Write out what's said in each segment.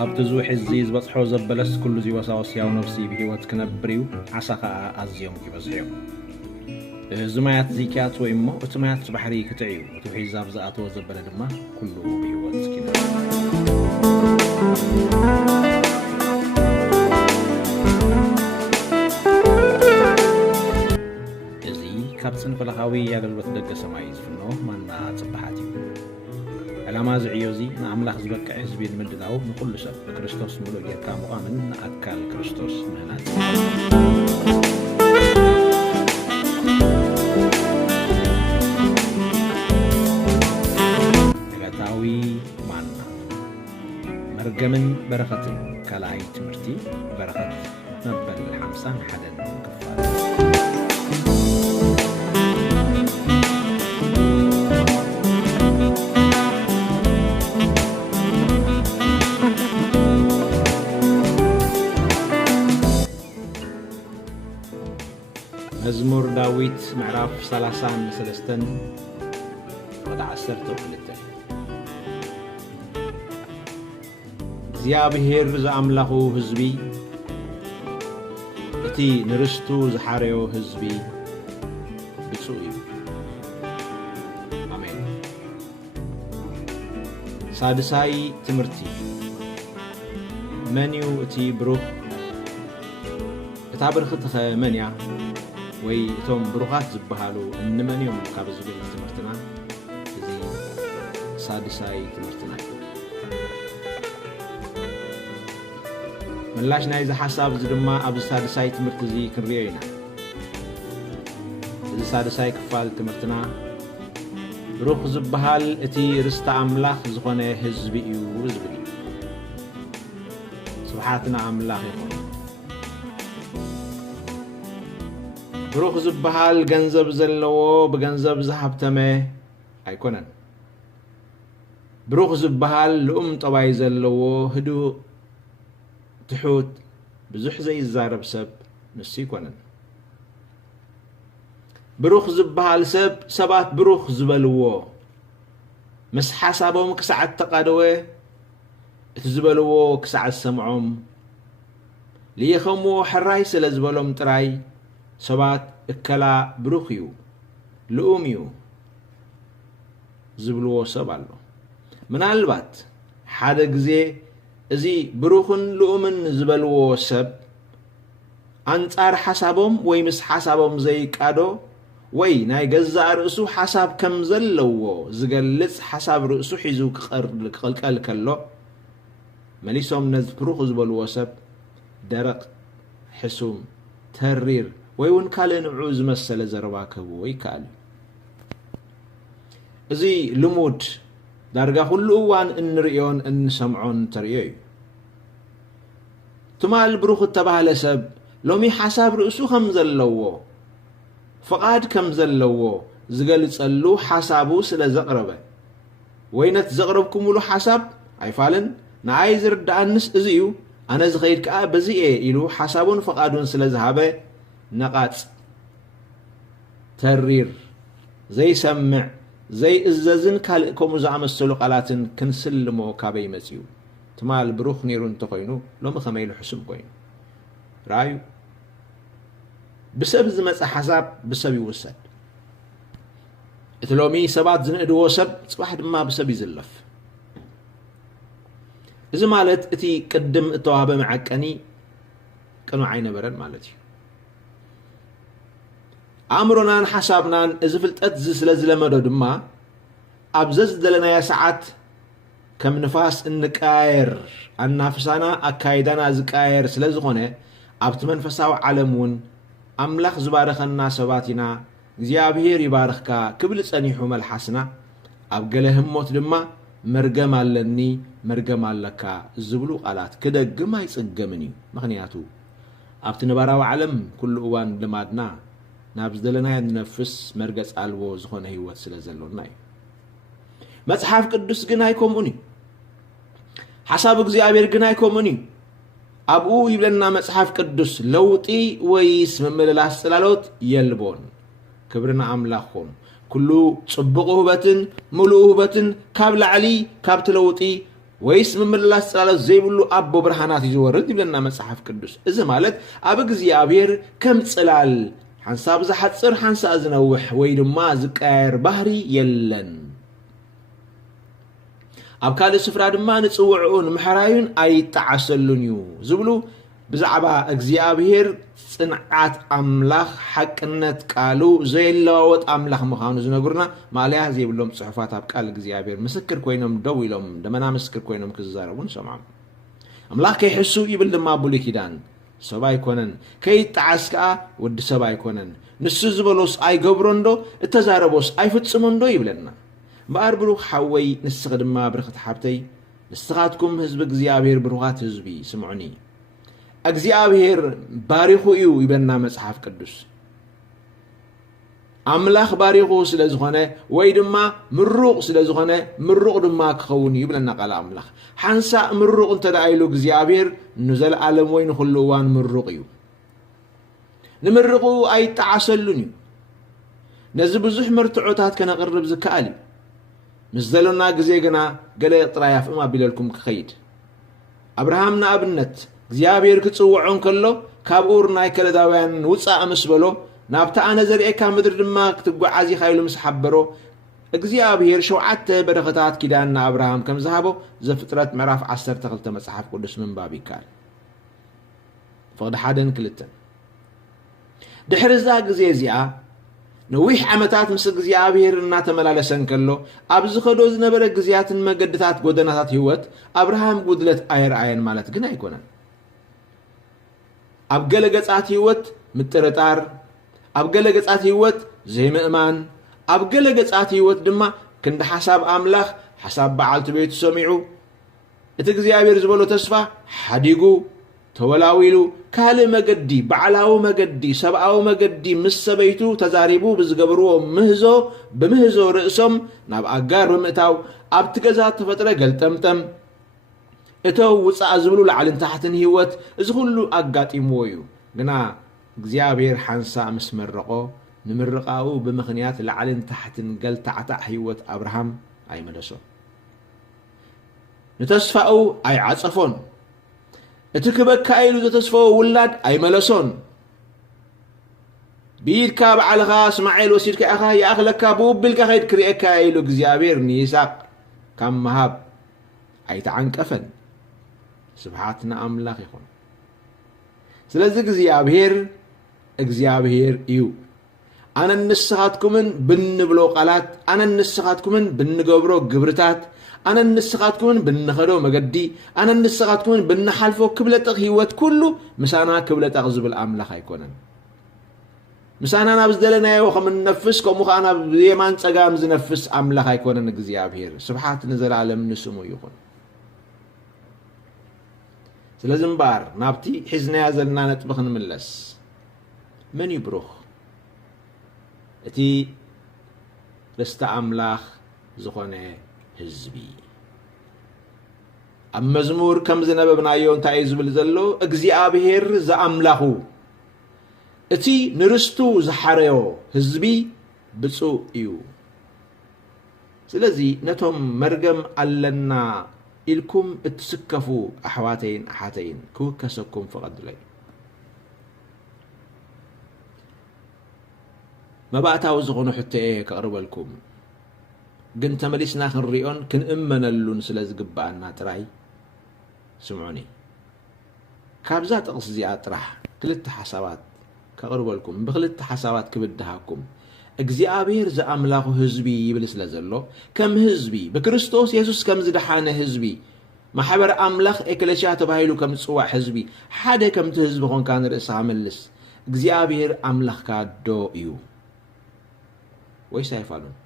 أبتزو حزيز بصحو زبلس كل زي وساوسيا ونفسي بهيوت كنبريو عساقا أزيوم كبزحيو زمايات زيكات وإمو وتمايات بحري كتعيو وتوحي زابزاتو زبلا دما كله بهيوت كنا إزي كابتن فلخاوي يغلبت دق سمايز فنو مانا تصبحاتي علامة زعيوزي نعمل حزبك حزبي المدداو نقول لسب كريستوس ملو يركا مؤمن أكال كريستوس مهنات نغتاوي معنا مرقمن بركة كلاي تمرتي بركة مبل 50 حدا كفار مزمور داويت معراف 33 ودا 10 زيابهير زأملخو هزبي اتي نرستو زحاريو هزبي بتسوئي آمين سادساي تمرتي منيو اتي بروح اتابرخت منيا وي توم بروحات زبهالو انمن يوم كابز بين تمرتنا زي سادساي تمرتنا ملاش نايز حساب زدما ابو سادساي تمرت زي كريينا زي سادساي كفال تمرتنا بروح زبهال اتي رست املاح زخونه حزبي يو زبي سبحاتنا املاح يكون بروخ زبهال جنزب زلو بجنزب زحب تمه أيكونن بروخ زبهال لأم طبعي زلو هدو تحوت بزح زي الزارب سب نسي كونن بروخ زبهال سبات بروخ زبلو مس حسابهم كسعة تقادوه تزبلو كسعة سمعهم ليخمو حراي سلزبلهم تراي سبات اكلا بروخيو لؤميو زبلو سبالو من البات حدا غزي ازي بروخن لؤمن زبلو سب انصار حسابهم وي مس حسابهم زي قادو وي ناي غزا رؤسو حساب كم زلو زغلص حساب رؤسو حيزو قلقل كلو مليسوم نز بروخ زبلو سب درق حسوم ترير ويون كالن عوز مسألة زرباكبو ويكال زي لمود دارجا كله وان ان ريون ان سمعون تريي تمال بروخ التبع لسب لومي حساب رؤسو خمزلو فقاد كمزلو زقل تصلو حسابو سلا زقربه وينت زقربكم له حساب عيفالن نعايزر دانس ازيو انا زخيد كا بزي يلو حسابون فقادون سلا ذهبه نقاط ترير زي سمع زي الززن كالكم زعمسلو قالاتن كنسلمو كابي مسيو تمال بروخ نيرون تخوينو لو مخميل حسب كوين رايو بسبب زمص حساب بسبب يوسد اتلومي سبات زنقدو سب صباح دما بسبب يزلف اذا مالت اتي قدم اتوابه معقني كانوا عين برن مالتي أمرنا حسابنا إذا فلتت زلزلة مدو دما أبزز دلنا يا ساعات كم نفاس النكاير النفسانا أكايدنا زكاير سلزغونه أبت منفساو علمون أملاخ زبارخنا سباتنا زيابهير يبارخكا كبل صنيحو ملحسنا أبقلهم موت دما مرقم اللني مرقم اللكا الزبلو قالات كده قما يصقمني مخنياتو أبت نباراو علم كل اوان لمادنا نابز دلنا نفس مرقص الو زخونه هيوت سلازلونا مصحف قدس ግን አይኮሙኒ حساب እግዚአብሔር ግን አይኮሙኒ አብኡ ይብለና መጽሐፍ ቅዱስ ለውጢ ወይስ መመለላስ ጽላሎት የልቦን ክብርና አምላክም ኩሉ ጽብቁ ህበትን ሙሉ ህበትን ካብ ላዕሊ ካብ ትለውጢ ወይስ ምምላስ ጽላሎት ዘይብሉ አቦ ብርሃናት ይዝወርድ ይብለና መጽሐፍ ቅዱስ እዚ ማለት ኣብ እግዚአብሔር ከም ጽላል ሓንሳብ ዝሓጽር ሓንሳብ ዝነውሕ ወይ ድማ ዝቀያየር ባህሪ የለን ኣብ ካልእ ስፍራ ድማ ንጽውዕኡን ምሕራዩን ኣይጠዓሰሉን እዩ ዝብሉ ብዛዕባ እግዚአብሔር ጽንዓት ኣምላኽ ሓቅነት ቃሉ ዘይለዋወጥ ኣምላኽ ምዃኑ ዝነግሩና ማልያ ዘይብሎም ጽሑፋት ኣብ ቃል እግዚአብሔር ምስክር ኮይኖም ደው ኢሎም ደመና ምስክር ኮይኖም ክዛረቡን ሰምዖም ኣምላኽ ከይሕሱ ይብል ድማ ብሉይ ኪዳን ሰብ ኣይኮነን ከይጠዓስ ከዓ ወዲ ሰብ ኣይኮነን ንሱ ዝበሎስ ኣይገብሮን ዶ እተዛረቦስ ኣይፍጽሞን ዶ ይብለና እምበኣር ብሩኽ ሓወይ ንስኽ ድማ ብርኽት ሓብተይ ንስኻትኩም ህዝቢ እግዚአብሔር ብሩኻት ህዝቢ ስምዑኒ እግዚአብሔር ባሪኹ እዩ ይበና መጽሐፍ ቅዱስ ኣምላኽ ባሪኹ ስለ ዝኾነ ወይ ድማ ምሩቕ ስለ ዝኾነ ምሩቕ ድማ ክኸውን ይብለና ቃል ኣምላኽ ሓንሳ ምሩቕ እንተደኣይሉ እግዚአብሔር ንዘለዓለም ወይ ንኹሉ እዋን ምሩቕ እዩ ንምርቑ ኣይጠዓሰሉን እዩ ነዚ ብዙሕ መርትዖታት ከነቕርብ ዝከኣል እዩ ምስ ዘለና ግዜ ግና ገለ ጥራይ ኣፍእም ኣቢለልኩም ክኸይድ ኣብርሃም ንኣብነት እግዚአብሔር ክጽውዖን ከሎ ካብ ኡር ናይ ከለዳውያን ውፃእ ምስ በሎ ናብታ ኣነ ዘርኤካ ምድሪ ድማ ክትጓዓዝ ኢኻ ኢሉ ምስ ሓበሮ እግዚአብሔር 7 በረኸታት ኪዳን ንኣብርሃም ከም ዝሃቦ ዘፍጥረት ምዕራፍ 12 መጽሓፍ ቅዱስ ምንባብ ይከኣል ፍቕዲ 1-2 ድሕሪ እዛ ግዜ እዚኣ ነዊሕ ዓመታት ምስ እግዚአብሔር እናተመላለሰን ከሎ ኣብ ዝኸዶ ዝነበረ ግዜያትን መገድታት ጎደናታት ህይወት ኣብርሃም ጉድለት ኣይረኣየን ማለት ግን ኣይኮነን ኣብ ገለ ገጻት ህይወት ምጥርጣር ኣብ ገለ ገጻት ህይወት ዘይምእማን ኣብ ገለ ገጻት ህይወት ድማ ክንዲ ሓሳብ ኣምላኽ ሓሳብ በዓልቲ ቤቱ ሰሚዑ እቲ እግዚአብሔር ዝበሎ ተስፋ ሓዲጉ ተወላዊሉ ካልእ መገዲ በዓላዊ መገዲ ሰብኣዊ መገዲ ምስ ሰበይቱ ተዛሪቡ ብዝገብርዎ ብምህዞ ርእሶም ናብ ኣጋር ብምእታው ኣብቲ ገዛ ተፈጥረ ገልጠምጠም እተው ውፃእ ዝብሉ ላዕልን ታሕትን ህይወት እዚ ኩሉ ኣጋጢምዎ እዩ ግና እግዚአብሔር ሓንሳ ምስ መረቆ ንምርቃኡ ብምኽንያት ላዕልን ታሕትን ገልታዕታዕ ህይወት ኣብርሃም ኣይመለሶ ንተስፋኡ ኣይዓፀፎን እቲ ክበካ ኢሉ ዘተስፈዎ ውላድ ኣይመለሶን ቢድካ በዓልኻ እስማኤል ወሲድካ ኢኻ ይኣኽለካ ብውብልካ ኸይድ ክርኤካ ኢሉ እግዚአብሔር ንይስሐቅ ካብ መሃብ ኣይተዓንቀፈን ስብሓት ንኣምላኽ ይኹን ስለዚ እግዚአብሔር እዩ ኣነ ንስኻትኩምን ብንብሎ ቃላት ኣነ ንስኻትኩምን ብንገብሮ ግብርታት ኣነ ንስኻትኩምን ብንኸዶ መገዲ ኣነ ንስኻትኩምን ብንሓልፎ ክብለጠቕ ህይወት ኩሉ ምሳና ክብለጠቕ ዝብል ኣምላኽ ኣይኮነን ምሳና ናብ ዝደለናዮ ከም ንነፍስ ከምኡ ከዓ ናብ የማን ፀጋም ዝነፍስ ኣምላኽ ኣይኮነን እግዚአብሔር ስብሓት ንዘላለም ንስሙ ይኹን ስለዚ እምበር ናብቲ ሒዝናያ ዘለና ነጥቢ ክንምለስ መን እዩ ብሩኽ እቲ ርስተ ኣምላኽ ዝኾነ ህዝቢ ኣብ መዝሙር ከም ዝነበብናዮ እንታይ እዩ ዝብል ዘሎ እግዚአብሔር ዘኣምላኹ እቲ ንርስቱ ዝሓረዮ ህዝቢ ብፁእ እዩ ስለዚ ነቶም መርገም ኣለና ኢልኩም እትስከፉ ኣሕዋተይን ኣሓተይን ክውከሰኩም ፍቐድለይ መባእታዊ ዝኾኑ ሕቶየ ከቕርበልኩም ግን ተመሊስና ክንሪኦን ክንእመነሉን ስለ ዝግባአና ጥራይ ስምዑኒ ካብዛ ጥቕስ እዚኣ ጥራሕ ክልተ ሓሳባት ከቕርበልኩም ብክልተ ሓሳባት ክብድሃኩም እግዚአብሔር ዘኣምላኹ ህዝቢ ይብል ስለ ዘሎ ከም ህዝቢ ብክርስቶስ ኢየሱስ ከም ዝደሓነ ህዝቢ ማሕበር ኣምላኽ ኤክሌስያ ተባሂሉ ከም ዝፅዋዕ ህዝቢ ሓደ ከምቲ ህዝቢ ኮንካ ንርእስኻ መልስ እግዚአብሔር ኣምላኽካ ዶ እዩ ወይስ ኣይፋሉን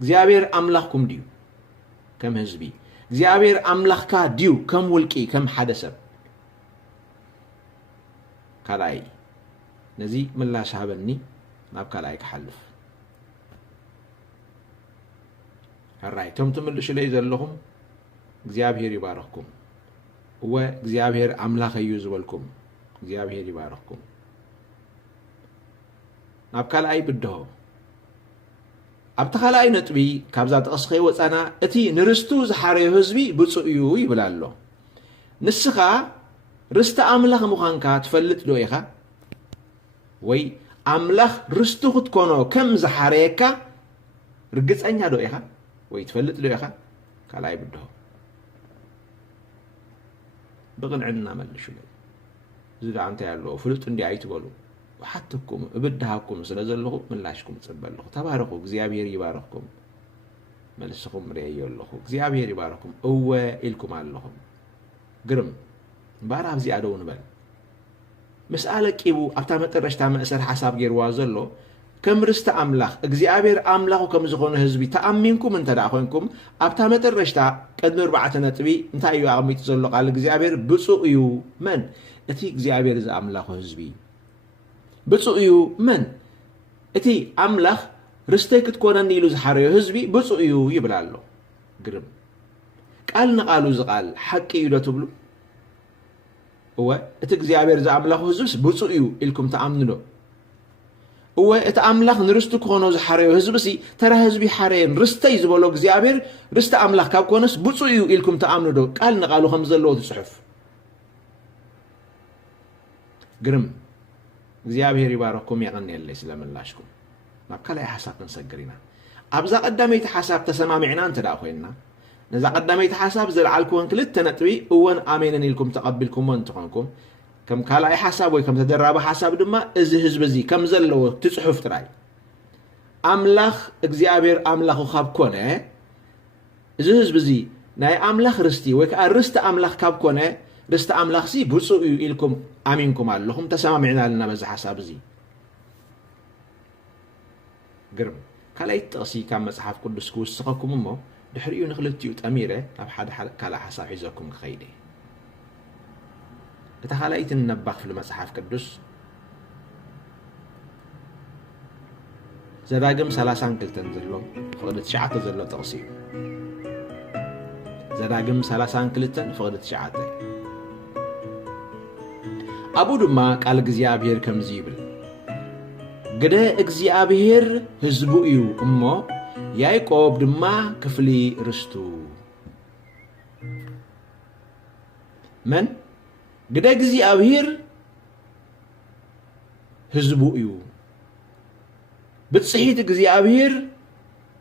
እግዚአብሔር ኣምላኽኩም ድዩ ከም ህዝቢ እግዚአብሔር ኣምላኽካ ድዩ ከም ውልቂ ከም ሓደ ሰብ ካልኣይ ነዚ ምላሽ ሃበኒ ናብ ካልኣይ ክሓልፍ ሕራይ ቶም ትምልሽለይ ዘለኹም እግዚአብሔር ይባረኽኩም እወ እግዚአብሔር ኣምላኽ እዩ ዝበልኩም እግዚአብሔር ይባረኽኩም ናብ ካልኣይ ብድሆ أبتخلأي نتبي كابزات أسخي وصانا أتي نرستو زحاري هزبي بصؤيو يبلالو نسخا رست أملاخ مخانكا تفلت دو إيخا وي أملاخ رستو خدكونو كم زحاريكا رقص أنيا دو إيخا وي تفلت دو إيخا كالاي بدو بغن عنا ملشو لي زيدا عنتا يالو فلت اندي عيت بولو وحتىكم ابدهاكم سلازلخو ملاشكم تصبلخو تباركو እግዚአብሔር ይባረክኩም መልስኩም ረየየለኹ እግዚአብሔር ይባረክኩም እወ ኢልኩም አለኹም ግርም ባራብ ዚአደው ንበል መስአለ ቂቡ አብታ መጠረሽታ መእሰር ሐሳብ ገይርዋ ዘሎ ከምርስተ አምላኽ እግዚአብሔር አምላኹ ከም ዝኾነ ህዝቢ ተአሚንኩም እንተ ዳኾንኩም አብታ መጠረሽታ ቀድሚ 4 ነጥቢ እንታይ እዩ አቅሚጥ ዘሎ ቃል እግዚአብሔር ብፁዕ እዩ መን እቲ እግዚአብሔር ዝ አምላኹ ህዝቢ ብፁዕ እዩ መን እቲ አምላኽ ርስተይ ክትኮነኒ ኢሉ ዝሓረዮ ህዝቢ ብፁዕ እዩ ይብላሎ ግርም ቃል ንቃሉ ዝቃል ሓቂ እዩ ዶ ትብሉ እወ እቲ እግዚአብሔር ዝ አምላኹ ህዝብስ ብፁዕ እዩ ኢልኩም ተአምኑ ዶ እወ እቲ አምላኽ ንርስቱ ክኾኖ ዝሓረዮ ህዝብሲ ተራ ህዝቢ ሓረየን ርስተይ ዝበሎ እግዚአብሔር ርስተ አምላኽ ካብ ኮነስ ብፁዕ እዩ ኢልኩም ተአምኑ ዶ ቃል ንቃሉ ከም ዘለዎ ትጽሑፍ ግርም እግዚአብሔር ይባረክኩም ያቀንየለይ ስለምላሽኩም ናብ ካልኣይ ሓሳብ ክንሰግር ኢና ኣብዛ ቀዳመይቲ ሓሳብ ተሰማሚዕና እንተዳ ኮይና ነዛ ቀዳመይቲ ሓሳብ ዘለዓልኩዎን ክልተ ነጥቢ እወን ኣሜንን ኢልኩም ተቐቢልኩሞ እንትኾንኩም ከም ካልኣይ ሓሳብ ወይ ከም ተደራበ ሓሳብ ድማ እዚ ህዝቢ እዚ ከም ዘለዎ ትጽሑፍ ጥራይ ኣምላኽ እግዚአብሔር ኣምላኹ ካብ ኮነ እዚ ህዝቢ እዚ ናይ ኣምላኽ ርስቲ ወይ ከዓ ርስቲ ኣምላኽ ካብ ኮነ ርስቲ ኣምላኽ ሲ ብፁዕ እዩ ኢልኩም ኣሚንኩም ኣለኹም ተሰማሚዕና ኣለና በዚ ሓሳብ እዚ ግርም ካልኣይ ጥቕሲ ካብ መጽሓፍ ቅዱስ ክውስኸኩም እሞ ድሕሪኡ ንክልቲኡ ጠሚረ ናብ ሓደ ካልእ ሓሳብ ሒዘኩም ክኸይድ እታ ካልኣይቲ ነባ ክፍሊ መጽሓፍ ቅዱስ ዘዳግም 32 ዘሎ ፍቕዲ 9 ዘሎ ጥቕሲ እዩ ዘዳግም 32 ፍቕዲ 9 አቡ ድማ ቃል እግዚአብሔር ከምዚ ይብል ግደ እግዚአብሔር ህዝቡ እዩ እሞ ያዕቆብ ድማ ክፍሊ ርስቱ መን ግደ እግዚአብሔር ህዝቡ እዩ ብጽሒት እግዚአብሔር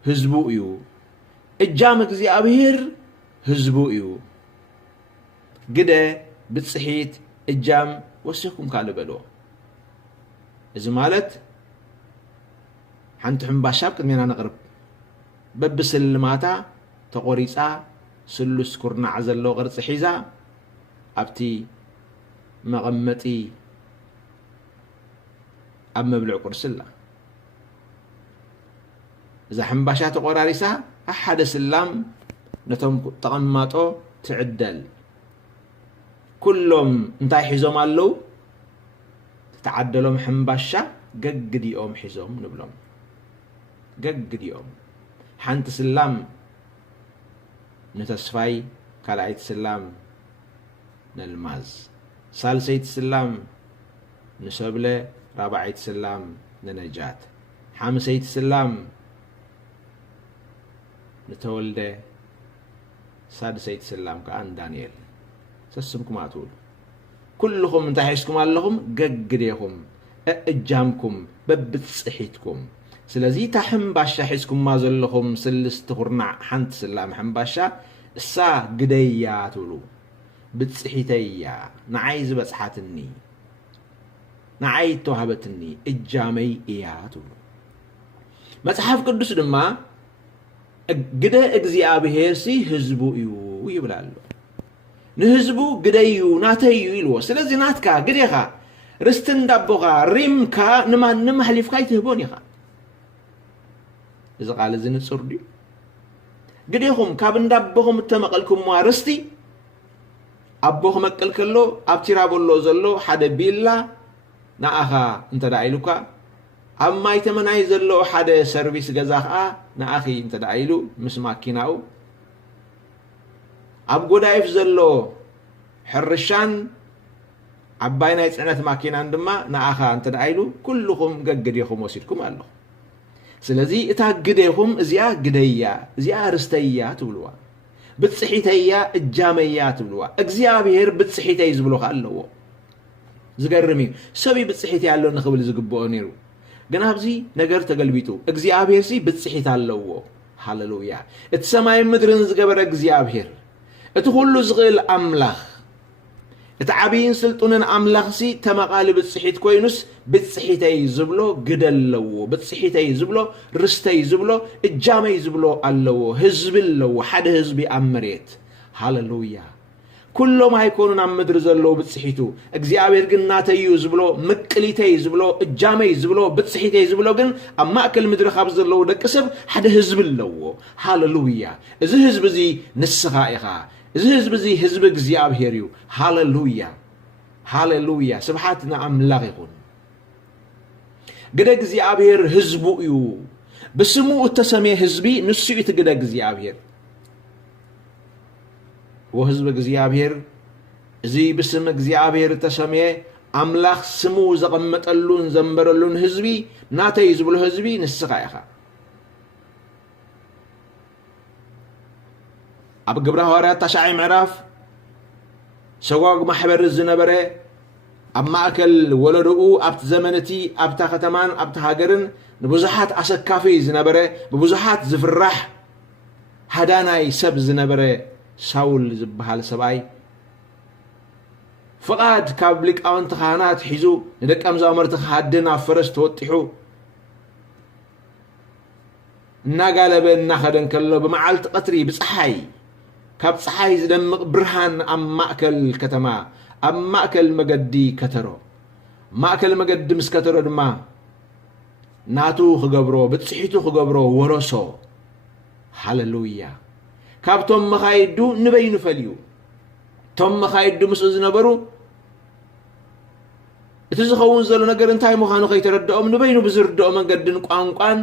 ህዝቡ እዩ እጃም እግዚአብሔር ህዝቡ እዩ ግደ ብጽሒት እጃም ወሲኹም ካልበሎ እዚ ማለት ሓንቲ ሕምባሻብ ቅድሜና ነቕርብ በብስልማታ ተቆሪፃ ስሉስ ኩርናዕ ዘሎ ቅርፂ ሒዛ ኣብቲ መቐመጢ ኣብ መብልዕ ቁርስላ እዛ ሕምባሻ ተቆራሪሳ ኣብ ሓደ ስላም ነቶም ተቐማጦ ትዕደል ኩሎም እንታይ ሒዞም ኣለው ተዓደሎም ሕምባሻ ገግዲኦም ሒዞም ንብሎም ገግዲኦም ሓንቲ ስላም ንተስፋይ ካልኣይቲ ስላም ንልማዝ ሳልሰይቲ ስላም ንሰብለ ራብዓይቲ ስላም ንነጃት ሓምሰይቲ ስላም ንተወልደ ሳድሰይቲ ስላም ከዓ ንዳንኤል سسمكم أتول كلكم انت حيسكم اللهم قديكم أجامكم ببتصحيتكم سلازي تحم باشا حيسكم ما زلهم سلستخرنا حنت سلام حم باشا السا قديا تولو بتصحيتيا نعايز بصحاتني نعايز توهبتني اجامي ايا تولو مصحف قدس دما قد እግዚአብሔር ሲ ህዝቡ እዩ ይብላል ንህዝቡ ግደዩ ናተዩ ይልዎ ስለዚህ ናትካ ግዴኻ ርስትን ዳቦኻ ሪምካ ንማንም ሓሊፍካ ይትህቦን ኢኻ እዚ ቃል እዚ ንጹር ድዩ ግዴኹም ካብ እንዳቦኹም ተመቀልኩም ርስቲ ኣቦኹ መቀል ከሎ ኣብቲ ራበሎ ዘሎ ሓደ ቢላ ንኣኻ እንተዳኢሉካ ኣብ ማይ ተመናይ ዘሎ ሓደ ሰርቪስ ገዛ ከዓ ንኣኺ እንተዳኢሉ ምስ ማኪናኡ ኣብ ጎዳይፍ ዘሎ ሕርሻን ዓባይ ናይ ጽዕነት ማኪናን ድማ ንኣኻ እንተዳኢሉ ኩልኹም ገገዲኹም ወሲድኩም ኣለኹ ስለዚህ እታ ግደይኹም እዚኣ ግደያ እዚኣ ርስተያ ትብልዋ ብጽሒተያ እጃመያ ትብልዋ እግዚአብሔር ብጽሒተይ ዝብሎኻ ኣለዎ ዝገርም እዩ ሰብይ ብጽሒት ያለው ንኽብል ዝግብኦ ነይሩ ግን ኣብዚ ነገር ተገልቢጡ እግዚአብሔር ሲ ብጽሒት ኣለዎ ሃሌሉያ እቲ ሰማይ ምድርን ዝገበረ እግዚአብሔር እቲ ሁሉ ዝኽእል ኣምላኽ እቲ ዓብይን ስልጡንን ኣምላኽ ሲ ተመቓሊ ብጽሒት ኮይኑስ ብጽሒተይ ዝብሎ ግደለዎ ብጽሒተይ ዝብሎ ርስተይ ዝብሎ እጃመይ ዝብሎ ኣለዎ ህዝቢ ኣለዎ ሓደ ህዝቢ ኣብ መሬት ሃሌሉያ ኩሎም ኣይኮኑን ኣብ ምድሪ ዘለዉ ብጽሒቱ እግዚአብሔር ግን ናተዩ ዝብሎ ምቅሊተይ ዝብሎ እጃመይ ዝብሎ ብጽሒተይ ዝብሎ ግን ኣብ ማእከል ምድሪ ካብ ዘለዉ ደቂ ሰብ ሓደ ህዝቢ ኣለዎ ሃሌሉያ እዚ ህዝቢ እዚ ንስኻ ኢኻ እዚ ህዝቢ እዚ ህዝቢ እግዚአብሔር እዩ ሃሌሉያ ሃሌሉያ ስብሓት ንኣምላኽ ይኹን ግደ እግዚአብሔር ህዝቡ እዩ ብስሙ እተሰመየ ህዝቢ ንሱ እዩ ትግደ እግዚአብሔር وحزب እግዚአብሔር እዚ بسم እግዚአብሔር ተሰመየ ኣምላኽ ስሙ ዘቐመጠሉን ዘንበረሉን ህዝቢ ናተይ ዝብሎ ህዝቢ ንስኻ ኢኻ ኣብ ግብረ ሐዋርያት ታሻዓይ ምዕራፍ ሰጓግ ማሕበር ዝነበረ ኣብ ማእከል ወለድኡ ኣብቲ ዘመነቲ ኣብታ ከተማን ኣብታ ሃገርን ንብዙሓት ኣሰካፊ ዝነበረ ብብዙሓት ዝፍራሕ ሃዳናይ ሰብ ዝነበረ ሳውል ዝበሃል ሰብኣይ ፍቃድ ካብ ሊቃውንቲ ካህናት ሒዙ ንደቀ መዛሙርቲ ክሃድን ኣብ ፈረስ ተወጢሑ እናጋለበ እናኸደን ከሎ ብመዓልቲ ቀትሪ ብፀሓይ ካብ ፀሓይ ዝደምቕ ብርሃን ኣብ ማእከል ከተማ ኣብ ማእከል መገዲ ከተሮ ማእከል መገዲ ምስ ከተሮ ድማ ናቱ ክገብሮ ብፅሒቱ ክገብሮ ወረሶ ሃሌሉያ ካብቶም መኻይዱ ንበይኑ ፈልዩ ቶም መኻይዱ ምስኡ ዝነበሩ እቲ ዝኸውን ዘሎ ነገር እንታይ ምዃኑ ከይተረድኦም ንበይኑ ብዝርድኦ መንገድን ቋንቋን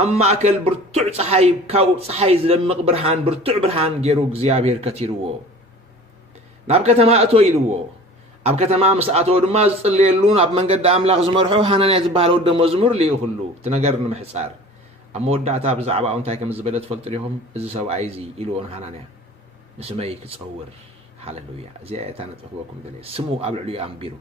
ኣብ ማእከል ብርቱዕ ፀሓይ ካብኡ ፀሓይ ዝደምቕ ብርሃን ብርቱዕ ብርሃን ገይሩ እግዚአብሔር ከቲርዎ ናብ ከተማ እቶ ኢልዎ ኣብ ከተማ ምስ ኣተዎ ድማ ዝጽልየሉን ኣብ መንገዲ ኣምላኽ ዝመርሖ ሃናንያ ዝበሃል ወዲ መዝሙር ልዩ ኩሉ እቲ ነገር ንምሕፃር ኣብ መወዳእታ ብዛዕባ እንታይ ከም ዝበለ ትፈልጡ ዲኹም እዚ ሰብኣይ እዚ ኢልዎን ሃናንያ ንስመይ ክፀውር ሃሌሉያ እዚኣ እታ ነጥብክበኩም ደልየ ስሙ ኣብ ልዕሊኡ ኣንቢሩ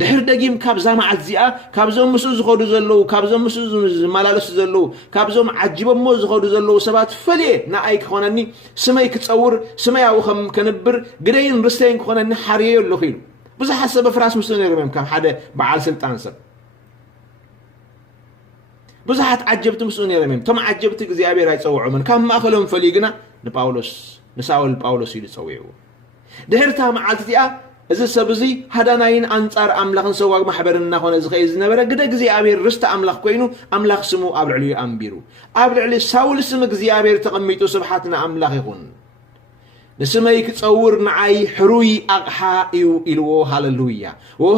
ድሕር ደጊም ካብዛ መዓልቲ እዚኣ ካብዞም ምስኡ ዝኸዱ ዘለዉ ካብዞም ምስኡ ዝመላለሱ ዘለዉ ካብዞም ዓጂቦሞ ዝኸዱ ዘለዉ ሰባት ፈልየ ንኣይ ክኾነኒ ስመይ ክፀውር ስመይ ኣብኡ ከም ከንብር ግደይን ርስተይን ክኾነኒ ሓርየዮ ኣለኹ ኢሉ ብዙሓት ሰብ ፍራስ ምስኡ ነይሮም እዮም ካብ ሓደ በዓል ስልጣን ሰብ ብዙሓት ዓጀብቲ ምስኡ ነይሮም እዮም ቶም ዓጀብቲ እግዚአብሔር ኣይፀውዖምን ካብ ማእኸሎም ፈልዩ ግና ንሳውል ጳውሎስ ኢሉ ፀዊዕዎ ድሕርታ መዓልቲ እዚኣ እዚ ሰብ እዚ ሃዳናይን ኣንጻር ኣምላኽን ሰዋግ ማሕበርን እናኾነ ዝኸይድ ዝነበረ ግደ እግዚአብሔር ርስቲ ኣምላኽ ኮይኑ ኣምላኽ ስሙ ኣብ ልዕሊኡ ኣንቢሩ ኣብ ልዕሊ ሳውል ስም እግዚአብሔር ተቐሚጡ ስብሓት ንኣምላኽ ይኹን ንስመይ ክፀውር ንዓይ ሕሩይ ኣቕሓ እዩ ኢልዎ ሃሌሉያ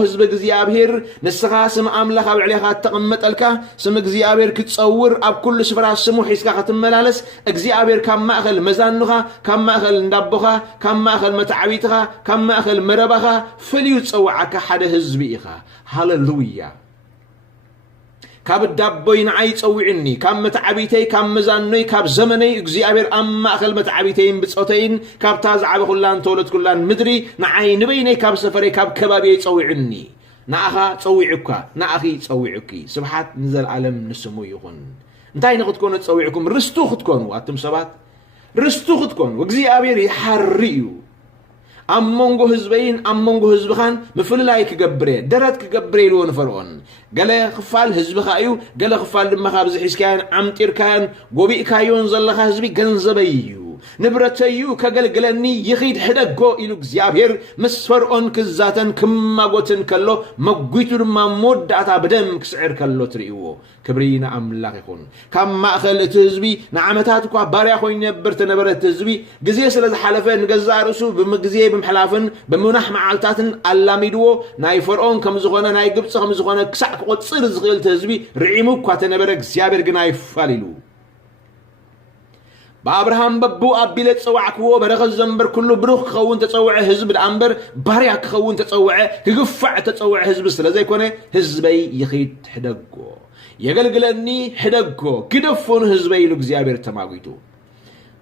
ህዝቢ እግዚአብሔር ንስኻ ስም ኣምላኽ ኣብ ልዕሊኻ ተቐመጠልካ ስም እግዚአብሔር ክፀውር ኣብ ኩሉ ስፍራ ስሙ ሒዝካ ክትመላለስ እግዚአብሔር ካብ ማእኸል መዛኑኻ ካብ ማእኸል እንዳቦኻ ካብ ማእኸል መታዓቢትኻ ካብ ማእኸል መረባኻ ፈልዩ ዝፀውዓካ ሓደ ህዝቢ ኢኻ ሃሌሉያ ካብ ዳቦይ ንዓይ ፀውዕኒ ካብ መታዓቢተይ ካብ መዛኖይ ካብ ዘመነይ እግዚአብሔር ኣብ ማእኸል መታዓቢተይን ብፆተይን ካብታ ዝዓበ ኩላን ተወለት ኩላን ምድሪ ንዓይ ንበይነይ ካብ ሰፈረይ ካብ ከባቢይ ፀውዕኒ ንኣኻ ፀዊዑካ ንኣኺ ፀዊዑኪ ስብሓት ንዘለዓለም ንስሙ ይኹን እንታይ ንክትኮኑ ፀዊዕኩም ርስቱ ክትኮኑ ኣቱም ሰባት ርስቱ ክትኮኑ እግዚአብሔር ይሓሪ እዩ ኣብ መንጎ ህዝበይን ኣብ መንጎ ህዝብኻን ምፍልላይ ክገብረ ደረት ክገብረ ኢልዎ ንፈርዖን ገለ ክፋል ህዝብኻ እዩ ገለ ክፋል ድማ ካብ ዝሒዝካያን ዓምጢርካያን ጎቢእካዮን ዘለኻ ህዝቢ ገንዘበይ እዩ ንብረተዩ ከገልግለኒ ይኺድ ሕደጎ ኢሉ እግዚአብሔር ምስ ፈርዖን ክዛተን ክማጎትን ከሎ መጉይቱ ድማ መወዳእታ ብደም ክስዕር ከሎ ትርእይዎ ክብሪ ንኣምላኽ ይኹን ካብ ማእኸል እቲ ህዝቢ ንዓመታት እኳ ባርያ ኮይኑ ነበር ተነበረ እቲ ህዝቢ ግዜ ስለ ዝሓለፈ ንገዛእ ርእሱ ብምግዜ ብምሕላፍን ብምናሕ መዓልታትን ኣላሚድዎ ናይ ፈርዖን ከም ዝኾነ ናይ ግብፂ ከም ዝኾነ ክሳዕ ክቆፅር ዝኽእል እቲ ህዝቢ ርዒሙ እኳ ተነበረ እግዚአብሔር ግን ኣይፋሊሉ بأبراهام ببو أبيل تصوعكوا برغز زنبر كله بروخ خون تصوع حزب الأنبر باريك خون تصوع كقفع تصوع حزب سلا زي كونه حزبي يخيد حدقو يقلقلني حدقو كدفون حزبي لغزيابير تماغيتو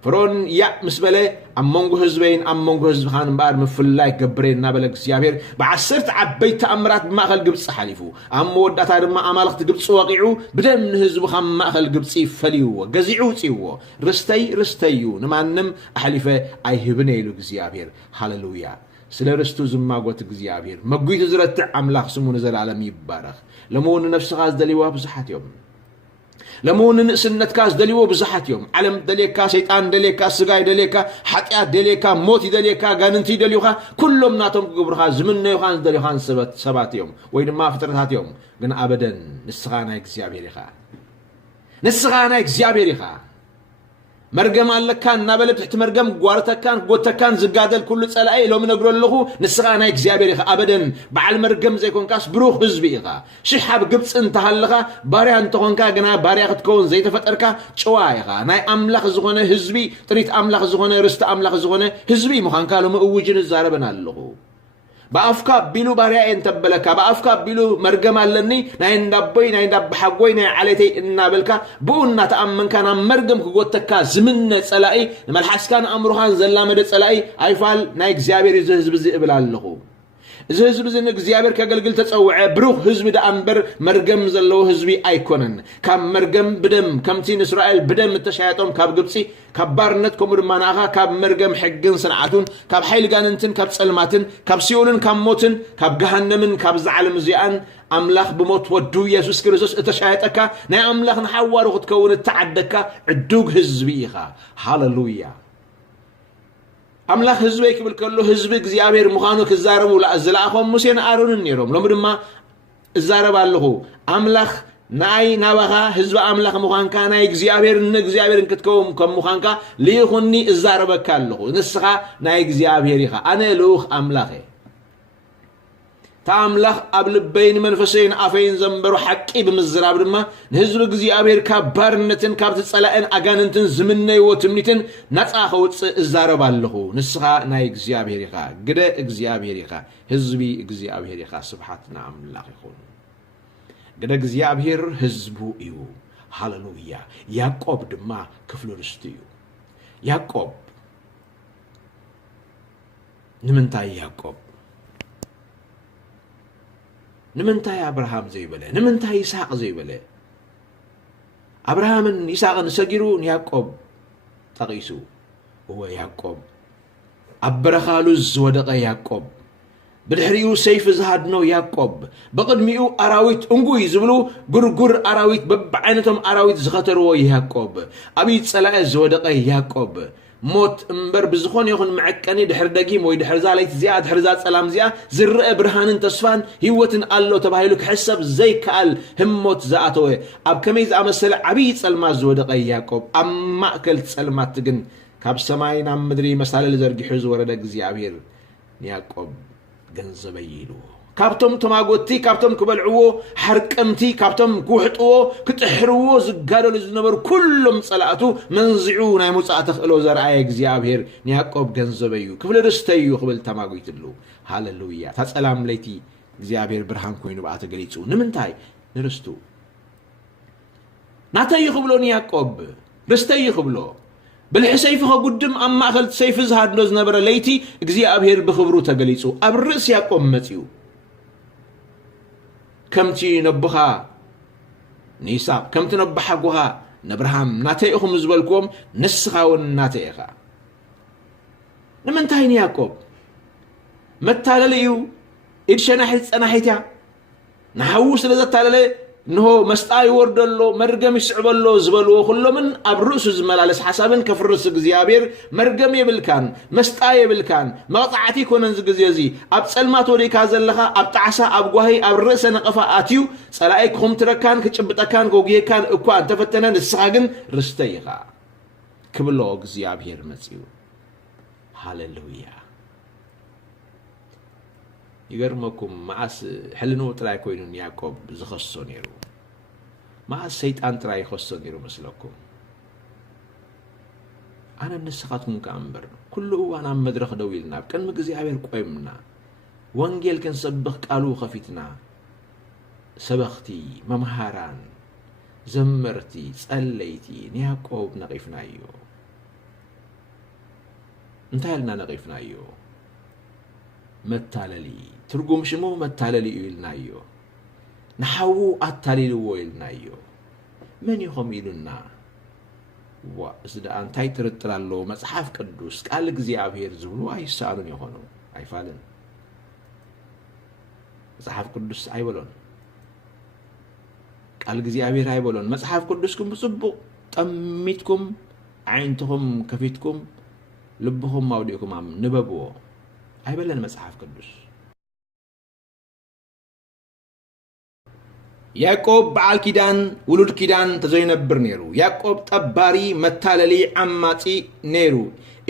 فرون يا مسبله أمونغو حزبين أمونغو حزب خان بار مفلاي قبرين نابل غزيابير بعسرت عبيت تأمرات بمأخل قبص حليفو أمود أتار ما أمالخت قبص واقعو بدم حزب خان مأخل قبصي فليو غزيعو تيو رستيو نمانم أحليفه أيهبني لغزيابير هاللويا سلا رستو زماغوت غزيابير مغويتو زرت أملاخ سمون زلعالم يبارخ لمون نفس غاز دليوا بزحات يوم لمون سنت كاس دليو بزحات يوم علم دليكا شيطان دليكا سغاي دليكا حطيات دليكا موتي دليكا غاننتي دليوخا كلهم ناتهم قبرخا زمن يوخان دليوخان سبات يوم وينما فترات يوم غن ابدا نسخانا اغزيابير يخا نسخانا اغزيابير يخا مرقم اللكان نابل تحت مرقم قوارتكان قوتكان زقادل كل صلاي لو من اقول له نسخانا اغزيابير يخا ابدا بعل مرقم زي كون كاس بروخ حزبي يخا شحاب قبص انت هلخا باريا انت كونكا غنا باريا تكون زي تفطركا چوا يخا ناي املاخ زغونه حزبي طريت املاخ زغونه رست املاخ زغونه حزبي مخان كالو موجن زاربنا له بافكا بيلو باريا انت بلكا بافكا بيلو مرقم لني ناي ندبي ناي ندب حقوي ناي عليتي انابلكا بونا تامن كان مرقم كغوتكا زمن صلاي ملحس كان امرخان زلامد صلاي ايفال ناي اغزيابير حزب زي ابلالخو إذا حزب زي اغزيابير كغلغل تصوع بروح حزب دا انبر مرقم زلو حزبي ايكونن كم مرقم بدم كمتين اسرائيل بدم تشايطوم كاب غبصي كبارنت كومر ماناخا كاب مرقم حقن صنعتون كاب حيل غاننتن كاب صلماتن كاب سيولن كاب موتن كاب جهنمن كاب زعلم زيان املاخ بموت ودو يسوع كريستوس اتشايطكا ناي املاخ نحوارو تكون تعدكا عدوق حزبيخا هاللويا أملاخ حزبك بالكلو حزبك زيابير مخانو كزاربو لا زلاخهم موسين آرون نيروم لمدما الزارب الله أملاخ ناي نابخا حزب أملاخ مخان كان ناي زيابير نك زيابير كتكوم كم مخان كا ليخوني الزاربك الله نسخا ناي زيابير يخا أنا لوخ أملاخي تاملاخ قبل بين منفسين افين زنبرو حقي بمزراب دما نهزو غزيابير كبارنتن كابت صلاين اغاننتن زمني وتمنيتن نصا خوص ازاربالخو نسخا ناي غزيابير يخا غده غزيابير يخا حزبي غزيابير يخا سبحاتنا املاخ يكون غده غزيابير حزبو ايو هاللويا يعقوب دما كفلو رستيو يعقوب نمنتاي يعقوب نمنتاي أبراهام زي بله نمنتاي إسحاق زي بله أبراهام إسحاق نسجرون يعقوب تقيسو هو يعقوب أبرخالوز ودق يعقوب بالحريو سيف زهادنو يعقوب بقدميو أراويت أنقوي زبلو قرقر أراويت ببعينتهم أراويت زغترو يعقوب أبيت سلاز ودق يعقوب موت امبر بزخون يخون معكاني دحر دقيم وي دحر زاليت زياد دحر زاد سلام زيا زرق برهان تصفان هيوتن الله تباهيلك حسب زي كال هموت زاتوه اب كميز امسل عبي صلمات زودق يعقوب اما اكل صلمات تگن كاب سماينا مدري مسال لزرق حز ورد እግዚአብሔር يعقوب ገንዘብ ይሉ كابتم تماغوتي كابتم كبلعو حرقمتي كابتم كوحطو كتحرو زغادو لزنبر كلهم صلاتو منزعو ناي مصات خلو زرعي እግዚአብሔር يعقوب ገንዘበዩ ክፍለ ደስተዩ ክብል ተማጉይትሉ ሃሌሉያ ተጸላም ለይቲ እግዚአብሔር ብርሃን ኮይኑ ባተ ገሊጹ ንምንታይ ንርስቱ ናተይ ክብሎኒ ያዕቆብ ደስተይ ክብሎ بالحسيف قدم اما اخلت سيف زهاد نوز نبر ليتي እግዚአብሔር بخبرو تغليصو ابرس يعقوب متيو كمتي نبخا نيساب كمتي نبخا غها نبرهام ناتيخم زبلكم نسخاون ناتيخا نمنتاين يعقوب متالليو ادشنحي صنحيتيا نحوس لذتالله نهو مستاي وردلو مرغم يسعبلو زبلو كلمن ابرس زملالس حسابن كفرس እግዚአብሔር مرغم يبلكان مستاي يبلكان مقطعتي كونن زغزيزي اب صلمات ودي كازلخا اب طعسا اب غوهي اب رأس نقفا اتيو صلايكم تركان كچبطكان غوغيكان اكو انتفتنن اسخاغن رستيخا كبلو እግዚአብሔር مصيو هاليلويا يغرمكم معاس حلنو تراي كوينون يعقوب زخصو نيرو معاس شيطان تراي خصو نيرو مسلكم أنا نسخاتكم كأمبر كل أنا مدرخ دويلنا كان مجزيابير قيمنا وانجيل كان سبخ قالوا خفيتنا سبختي ممهاران زمرتي صليتي نياقوب نقيفنايو انتهلنا نقيفنايو متاللي ترجم شمو متاللي يلنايو نحو أتاللو يلنايو من يهم يلنا وإذا أنتي ترتلالو مصحف قدوس قال እግዚአብሔር ዝብሉ አይሳሉን የሆኑ አይፋልን መጽሐፍ ቅዱስ አይበሉን ቃል እግዚአብሔር አይበሉን መጽሐፍ ቅዱስኩም ብጽቡቅ ጠሚትኩም ዓይንትኩም ከፊትኩም ልብኩም አውዲኩም ንበብዎ አይበለን መጽሐፍ ቅዱስ ያዕቆብ በዓል ኪዳን ውሉድ ኪዳን ተዘይነብር ነይሩ ያዕቆብ ጠባሪ መታለሊ ዓማጺ ነይሩ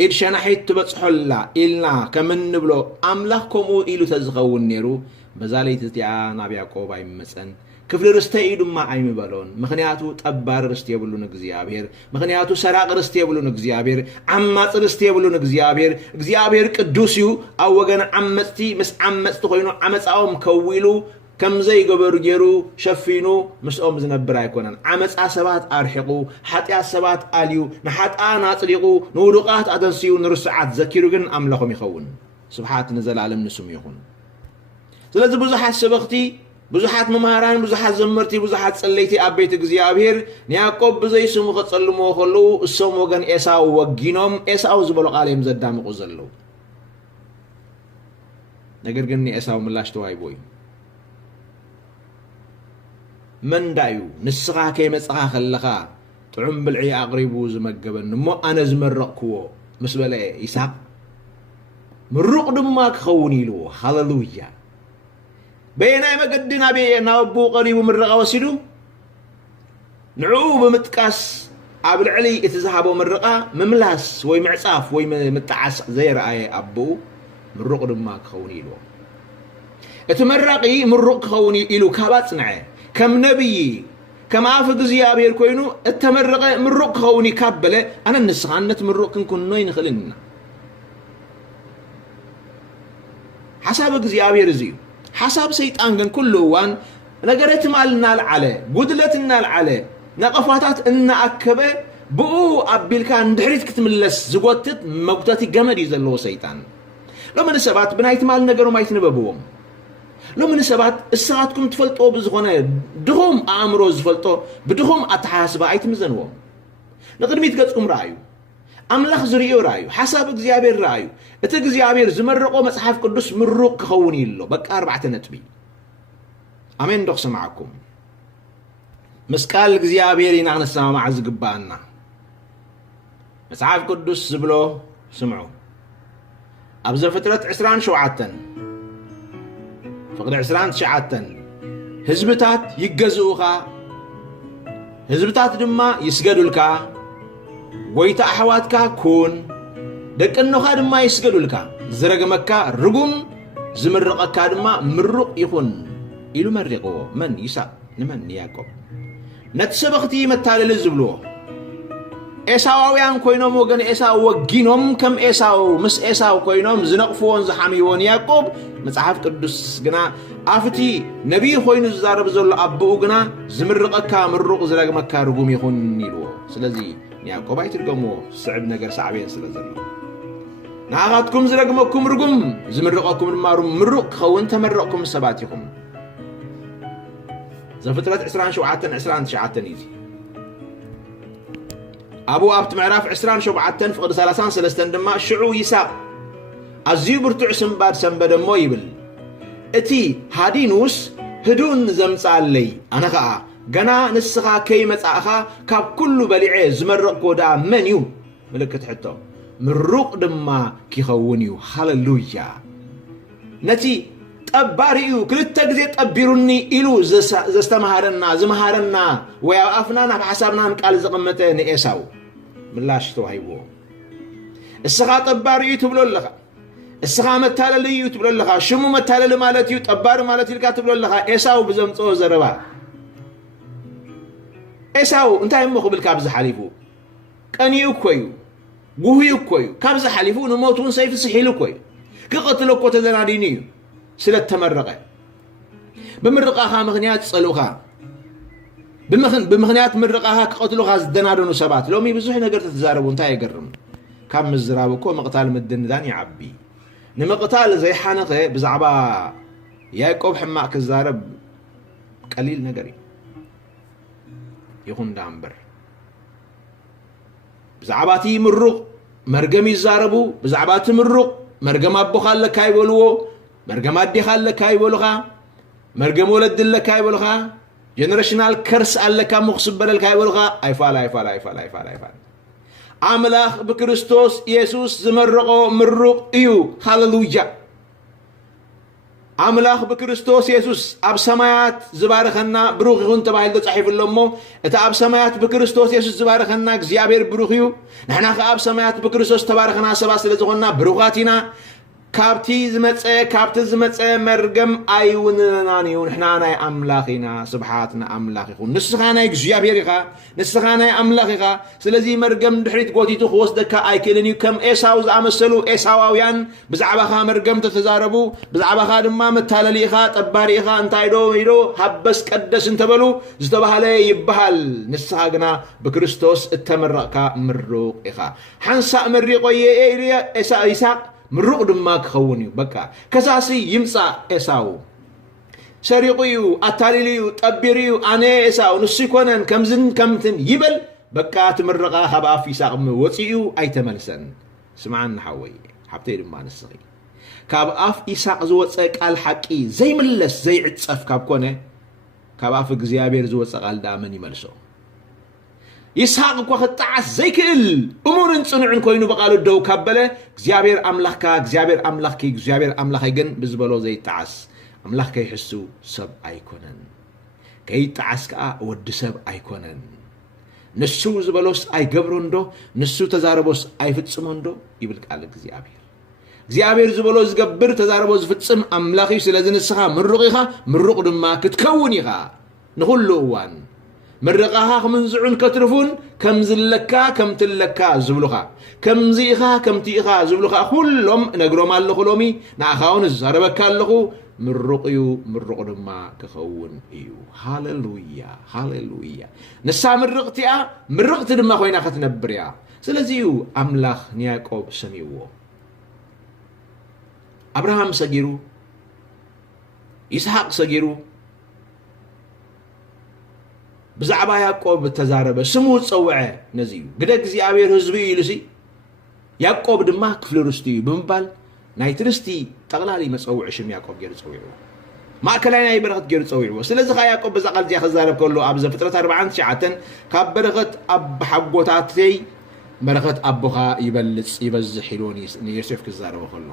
ኢድ ሸናሒት ትበጽሖላ ኢልና ከምን ንብሎ ኣምላኽ ከምኡ ኢሉ ተዝኸውን ነይሩ በዛ ለይቲ እቲኣ ናብ ያዕቆብ ኣይመፀን ክፍሊ ርስተ እዩ ድማ ኣይምበሎን ምክንያቱ ጠባሪ ርስቲ የብሉን እግዚኣብሔር ምክንያቱ ሰራቅ ርስቲ የብሉን እግዚኣብሔር ዓማጺ ርስቲ የብሉን እግዚኣብሔር እግዚኣብሔር ቅዱስ እዩ ኣብ ወገን ዓመፅቲ ምስ ዓመፅቲ ኮይኑ ዓመፃኦም ከዊሉ كم زي قبر جيرو شفينو مسؤوم زنبر يكونن عمص سبات ارحقو حطيا سبات اليو نحط انا صديقو نورقات ادنسيو نرسعات ذكرو جن املخم يخون سبحات نزل عالم نسم يخون ስለዚህ ብዙሓት ሰበኽቲ ብዙሓት መማራን ብዙሓት ዘመርቲ ብዙሓት ጸለይቲ አበይት እግዚአብሔር ያዕቆብ በዘይ ስሙ ከጸልሞ ኸሉ እሶም ወገን ኤሳው ወጊኖም ኤሳው ዝበሉ ቃለም ዘዳምቁ ዘለው ነገር ግን ኤሳው ምላሽ ተዋይቦይ من دايو نسخا كي مصخا خلخا طعم بالعي اقربو زمجبن مو انا زمرقكو مسبله يساق مرق دما كخوني له هاللويا بينا مقدنا بينا ابو قريب مرقا وسيدو نعو بمتقاس ابل علي اتذهبوا مرقا مملاس وي معصاف وي متعس زي راي ابو مرق دما كخوني له اتمرقي مرق كخوني له كابصنعه كم نبي كم عافق زيابير كوينو التمرق مرق خوني كابله انا نسخانت مرق كنكون نوين خلنا حساب زيابير زيو حساب سيطان كن كل وان نغرت مالنا العلي قدلتنا العلي نقفاتات ان اكبه بو ابيلكان دحريت كتملس زغوتت مغتاتي جمد يزلو سيطان لما نسبات بنايت مال نغرو ما يتنببوهم لو من سبات الساعتكم تفلطوا بزغونه دهم امرو زفلطوا بدهم اتحاسبا ايتمزنوا نقدميت قصكم رايو املاح زريو رايو حساب እግዚአብሔር رايو ات እግዚአብሔር زمرقو مصحف قدوس مرق كخون يلو بقى 4 نتبي امين دوخ سمعكم مسقال እግዚአብሔር ينعنا مع زغبانا مصحف قدوس زبلو سمعوا ابزر فتره 27 فقد عسران شعاتن هزبتات يجزوخا هزبتات دما يسجدولكا ويتا احواتكا كون دقنوخا دما يسجدولكا زرغمكا رغم زمرقكا دما مرق يكون إلو مرقو من يسا نمن يعقوب نتسبختي متالل زبلو ኤሳዋውያን ኮይኖም ወገን ኤሳው ወጊኖም ከም ኤሳው ምስ ኤሳው ኮይኖም ዝነቅፍዎን ዝሓሚዎን ያዕቆብ መጽሐፍ ቅዱስ ግና አፍቲ ነቢይ ኮይኑ ዝዛረብ ዘሎ አብኡ ግና ዝምርቀካ ምሩቅ ዝረግመካ ርጉም ይኹን ይልዎ ስለዚ ያዕቆብ አይትርገምዎ ስዕብ ነገር ሳዕቤን ስለዘሎ ንዓኻትኩም ዝረግመኩም ርጉም ዝምርቀኩም ድማ ምሩቅ ክኸውን ተመረቅኩም ሰባት ኢኹም ዘፍጥረት 27 እዩ أبو أبت معراف 27 فقد 33 دما شعو يساق أزيو برتع سنباد سنباد مو يبل اتي هادينوس هدون زمص علي أنا خا غنا نسخا كي مصاخا كاب كل بليعي زمرق ودا منيو ملكت حتى مرق دما كيخونيو هاللويا نتي طباريو كلتا غزي طبيروني إلو زستمهارنا زمهارنا ويا أفنانا بحسابنا قال زقمته نئساو ملاش توهيبو السخا طباريو تبلو لها السخا متالليو تبلو لها شمو متالل مالتيو طبار مالتي لك تبلو لها إساو بزمصو زربا إساو انت يمو قبل كابز حليفو كانيو كويو قوي كوي كابز حليفون وموتون سيف سحيلو كوي كقتلوا كوتا زناديني سلة تمرقة بمرقها مغنيات صلوها بمغنيات مرقها كقتلوها زدنادون سبات لو مي بزوح نقدر تتزاربوا انتا يقرم كم مزرابكو مقتال مدندان يعبي نمقتال زي حانقه بزعبا يعقوب حماق الزارب قليل نقري يخون دامبر بزعباتي مرق مرقم يزاربو بزعباتي مرق مرقم أبو خالك كاي بولو مرقم أدي خالك كاي بولوها مرقم ولد لك كاي بولوها جنريشنال كرس على كم مخصب لك بولوها أيفال عملاخ بكريستوس يسوس زمرقو مرق إيو هاللويا عملاخ بكريستوس يسوس أب سمايات زبارخنا بروخ يكون تبعي صحيف اللمو إتا أب سمايات بكريستوس يسوس زبارخنا زيابير بروخيو نحنا أب سمايات بكريستوس تبارخنا سباس لزغنا بروخاتنا كابتي زمتسة مرقم أيوننانيو نحنا ناي أملاخنا سبحاتنا أملاخيخو نسخانا يكزيابيريخا نسخانا أملاخيخا سلزي مرقم دحريت قوتيتو خوص دكا أيكيلنيو كم إيساو زعمسلو إيساواويان بزعبخا مرقم تتزاربو بزعبخا دما متالليخا تباريخا انتايدو ميدو هبس قدس انتبلو زتبهالي يبهال نسخاقنا بكريستوس التمرقا مروق إخا حنسا مريقو يأيريا إيساق مرق دما كخونيو بكا كساسي يمصا اساو سريقيو اتاليليو طبيريو انا اساو نسيكونن كمزن كمتن يبل بكا تمرقا خبا في ساق وصيو ايتملسن سمعنا حوي حبتي دما نسخي كاب اف اساق زوصا قال حقي زي ملس زي عصف كاب كونه كاب اف እግዚአብሔር زوصا قال دامن يملسو يسحق كو خطعس زي كل امورن صنعن كوينو بقالو دو كابله እግዚአብሔር አምላክ ግን ብዝበሎ ዘይ ጣዓስ አምላክ ከይሕሱ ሰብ አይኮነን ከይጣዓስ ከአ ወድ ሰብ አይኮነን ንሱ ዝበሎስ አይገብሮንዶ ንሱ ተዛረቦስ አይፍጽሞንዶ ይብል ቃል እግዚአብሔር ዝበሎ ዝገብር ተዛረቦ ዝፍጽም አምላክ ስለዚ ንስኻ ምሩቕ ድማ ክትከውን ኢኻ ንኹሉ እዋን مرقها من زعون كترفون كم زلكا كم تلكا زبلوخا كم زيخا كم تيخا زبلوخا كلهم نقروا مال لخلومي ناخاون الزربكا لخو مرق دما كخون ايو هاللويا نسا مرقت دما خوينا ختنبريا سلازيو املاخ يعقوب سميوو ابراهام سجيرو اسحاق سجيرو بزعبا يعقوب تزاربه سمو تصوعه نزيو قد እግዚአብሔር ህዝብ ይልሲ ያዕቆብ ድማ ክፍል ርስቲ ብምባል ናይ ትርስቲ ጠቅላሊ መጽውዕ ሽም ያዕቆብ ገይሩ ጸውዑ ማእከላይ ናይ በረኸት ገይሩ ጸውዑ ስለዚ ያዕቆብ በዛ ቃል ዚያ ከዛረብ ከሎ ኣብ ዘፍጥረት 49 ካብ በረኸት ኣብ ሓጎታተይ በረኸት ኣቦኻ ይበልጽ ይበዝሕ ኢሎኒ ንዮሴፍ ክዛረብ ከሎ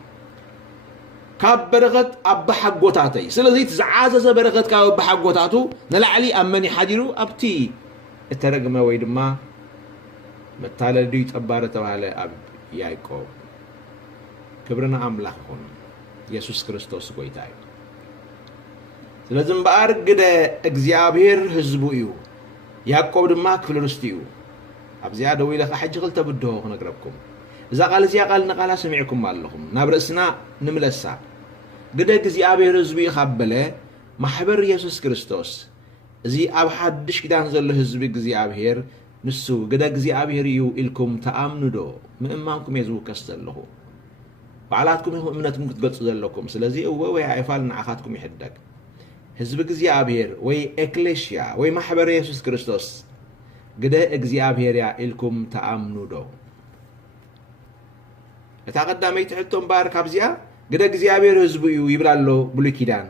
ካብ በረኸት ኣብ ሓጎታተይ ስለዚ ተዛዓዘዘ በረኸት ካብ ሓጎታቱ ነላዕሊ ኣመኒ ሓዲሩ ኣብቲ እተረግመ ወይ ድማ መታለዲ ጠባረ ተባለ ኣብ ያዕቆብ ክብርና ኣምላኽ ይኹን ኢየሱስ ክርስቶስ ጎይታ እዩ ስለዚ እምበኣር ግደ እግዚአብሔር ህዝቡ እዩ ያዕቆብ ድማ ክፍል ርስቲ እዩ ኣብዚያ ደው ኢለ ሕጂ ክልተ ብድሆ ክነግረኩም እዛ ቃል እዚኣ ቃል ንቃላ ሰሚዕኩም ኣለኹም ናብ ርእስና ንምለሳ ግደ እግዚአብሔር ህዝቡ ይኻበለ ማሕበር ኢየሱስ ክርስቶስ እዚ ኣብ ሓድሽ ኪዳን ዘሎ ህዝቢ እግዚአብሔር ንሱ ግደ እግዚአብሔር እዩ ኢልኩም ተኣምኑዶ ምእማንኩም የዝውከስ ዘለኹ ባዕላትኩም እምነትኩም ክትገልጹ ዘለኩም ስለዚ እወ ወይ ኣይፋል ንዓኻትኩም ይሕደግ ህዝቢ እግዚአብሔር ወይ ኤክሌሽያ ወይ ማሕበር ኢየሱስ ክርስቶስ ግደ እግዚአብሔር ያ ኢልኩም ተኣምኑዶ እታ ቀዳመይቲ ሕቶም ባር ካብዚያ ግደ እግዚአብሔር ህዝቡ እዩ ይብላሎ ብሉይ ኪዳን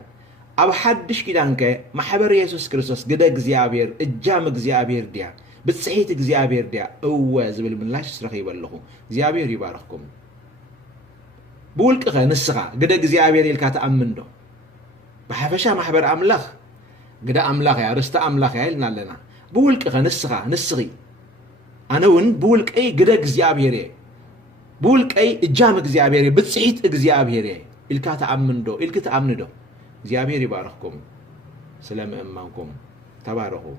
ኣብ ሓድሽ ኪዳን ከ ማሕበር ኢየሱስ ክርስቶስ ግደ እግዚአብሔር እጃም እግዚአብሔር ድያ ብጽሒት እግዚአብሔር ድያ እወ ዝብል ምላሽ ስረኺበ ኣለኹ እግዚአብሔር ይባርኽኩም ብውልቅኸ ንስኻ ግደ እግዚአብሔር ኢልካ ተኣምን ዶ ብሓፈሻ ማሕበር ኣምላኽ ግደ ኣምላኽ ያ ርስተ ኣምላኽ ያ ኢልና ኣለና ብውልቅኸ ንስኺ ኣነ እውን ብውልቀይ ግደ እግዚአብሔር እየ بولكي إجام እግዚአብሔር بتصحيت እግዚአብሔር إلك تأمن دو إلك تأمن دو እግዚአብሔር يبارككم سلام أمانكم تباركوا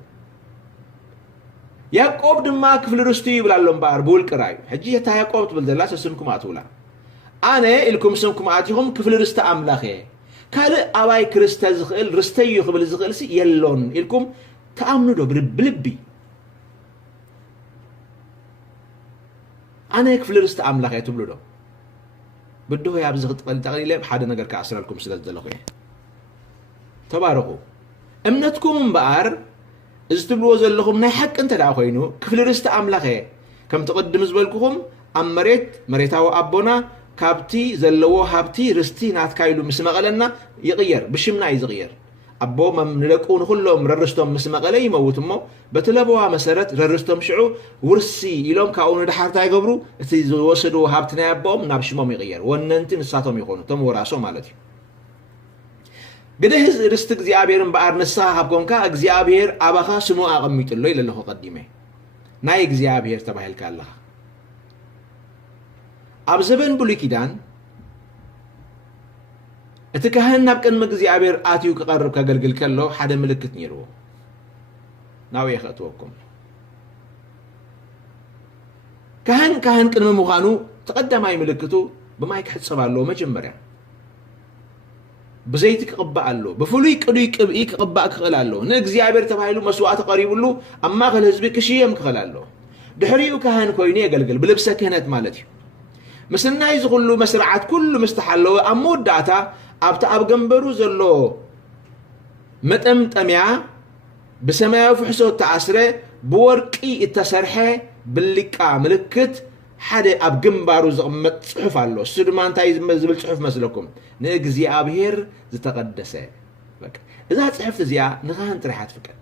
ያዕቆብ ድማ ክፍል ርስቱ ይብላሎም ባር ብውልቅራዩ ሕጂ እታ ያዕቆብ ትብል ዘላ ስምኩም ኣትውላ ኣነ ኢልኩም ስምኩም ኣትኹም ክፍል ርስተ ኣምላኽ እየ ካልእ ኣባይ ክርስተ ዝኽእል ርስተዩ ክብል ዝኽእል ሲ የሎን ኢልኩም ተኣምኑ ዶ ብልቢ ኣነ ክፍል ርስተ ኣምላኽ እየ ትብሉ ዶ ብድሆ ኣብዚ ክትቀል ተቐሊለ ሓደ ነገር ከኣስረልኩም ስለ ዘለኹ እየ ተባረኹ እምነትኩም እምበኣር እዚ ትብልዎ ዘለኹም ናይ ሓቂ እንተደኣ ኮይኑ ክፍል ርስተ ኣምላኽ እየ ከም ትቕድም ዝበልኩኹም ኣብ መሬታዊ ኣቦና ካብቲ ዘለዎ ሃብቲ ርስቲ ናትካይሉ ምስ መቐለና ይቕየር ብሽምና እዩ ዝቕየር ኣቦ ንደቁ ንኩሎም ረርስቶም ምስ መቐለ ይመውት እሞ በቲ ለበዋ መሰረት ረርስቶም ሽዑ ውርሲ ኢሎም ካብኡ ንድሓርታ ይገብሩ እቲ ዝወሰድዎ ሃብቲ ናይ ኣቦኦም ናብ ሽሞም ይቕየር ወነንቲ ንሳቶም ይኾኑ እቶም ወራሶ ማለት እዩ ግድህ ርስቲ እግዚኣብሔር እምበኣር ንስኻ ሃብኮንካ እግዚኣብሔር ኣባኻ ስሙ ኣቐሚጡሎ ኢለለኹ ቀዲመ ናይ እግዚኣብሔር ተባሂልካ ኣለኻ ኣብ ዘበን ብሉይ ኪዳን እቲ ካህን ናብ ቅድሚ እግዚኣብሔር ኣትዩ ክቐርብ ከገልግል ከሎ ሓደ ምልክት ነይርዎ ናብየ ክእትወኩም ካህን ቅድሚ ምዃኑ ተቐዳማይ ምልክቱ ብማይ ክሕፀብ ኣለዎ መጀመርያ ብዘይቲ ክቕባእ ኣሎ ብፍሉይ ቅዱይ ቅብኢ ክቕባእ ክኽእል ኣሎ ንእግዚኣብሔር ተባሂሉ መስዋዕቲ ቀሪቡሉ ኣብ ማእኸል ህዝቢ ክሽየም ክኽእል ኣሎ ድሕሪኡ ካህን ኮይኑ የገልግል ብልብሰ ክህነት ማለት እዩ ምስናይ ዝኩሉ መስርዓት ኩሉ ምስተሓለወ ኣብ መወዳእታ ኣብቲ ኣብ ገንበሩ ዘሎ መጠምጠምያ ብሰማያዊ ፍሕሶ ተኣስረ ብወርቂ እተሰርሐ ብሊቃ ምልክት ሓደ ኣብ ግንባሩ ዝቕመጥ ጽሑፍ ኣሎ እሱ ድማ እንታይ ዝብል ጽሑፍ መስለኩም ንእግዚኣብሔር ዝተቐደሰ እዛ ጽሕፍቲ እዚኣ ንኻህን ጥራሕ ትፍቀድ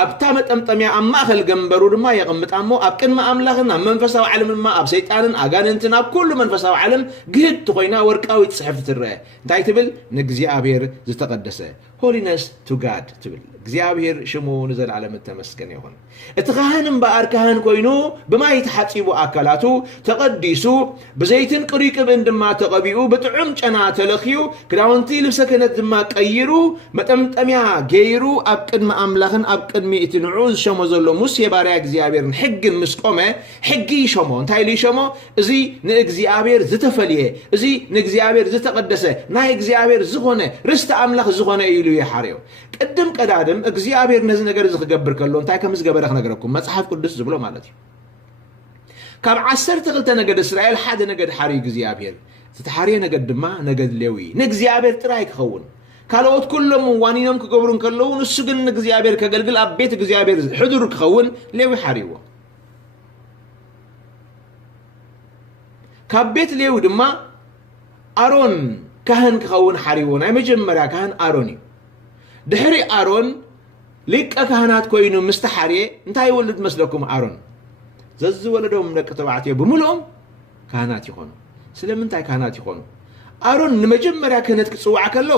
ኣብታ መጠምጠምያ ኣብ ማእኸል ገንበሩ ድማ የቕምጣ እሞ ኣብ ቅድሚ ኣምላኽን ኣብ መንፈሳዊ ዓለም ድማ ኣብ ሰይጣንን ኣጋንንትን ኣብ ኩሉ መንፈሳዊ ዓለም ግህድቲ ኮይና ወርቃዊት ጽሕፍቲ ትርአ እንታይ ትብል ንእግዚኣብሔር ዝተቐደሰ ሆሊነስ ቱ ጋድ ትብል እግዚአብሔር ሽሙ ንዘላለም ተመስገን ይሁን እቲ ካህን እምበኣር ካህን ኮይኑ ብማይ ተሓፂቡ ኣካላቱ ተቀዲሱ ብዘይትን ቅሪቅብን ድማ ተቀቢኡ ብጥዑም ጨና ተለኺዩ ክዳውንቲ ልብሰ ክህነት ድማ ቀይሩ መጠምጠምያ ገይሩ ኣብ ቅድሚ ኣምላኽን ኣብ ቅድሚ እቲ ንዑ ዝሸሞ ዘሎ ሙሴ ባርያ እግዚአብሔርን ሕግን ምስ ቆመ ሕጊ ይሸሞ እንታይ ኢሉ ይሸሞ እዚ ንእግዚአብሔር ዝተፈልየ እዚ ንእግዚአብሔር ዝተቀደሰ ናይ እግዚአብሔር ዝኾነ ርስተ ኣምላኽ ዝኾነ ኢሉ ይሓርዮ ቅድም ቀዳድም እግዚአብሔር ነዚ ነገር ዝክገብር ከሎ እንታይ ከም ዝገበረ ክነግረኩም መጽሓፍ ቅዱስ ዝብሎ ማለት እዩ ካብ 12 ነገድ እስራኤል ሓደ ነገድ ሓርዩ እግዚአብሔር ዝተሓርየ ነገድ ድማ ነገድ ሌዊ ንእግዚአብሔር ጥራይ ክኸውን ካልኦት ኩሎም ዋኒኖም ክገብሩ ከለዉ ንሱ ግን ንእግዚአብሔር ከገልግል ኣብ ቤት እግዚአብሔር ሕዱር ክኸውን ሌዊ ሓርይዎ ካብ ቤት ሌዊ ድማ ኣሮን ካህን ክኸውን ሓርይዎ ናይ መጀመርያ ካህን ኣሮን እዩ ድሕሪ ኣሮን ሊቀ ካህናት ኮይኑ ምስተሓርየ እንታይ ይወልድ መስለኩም ኣሮን ዘዝወለዶም ደቂ ተባዕትዮ ብምልኦም ካህናት ይኾኑ ስለምንታይ ካህናት ይኾኑ ኣሮን ንመጀመርያ ክህነት ክጽዋዕ ከሎ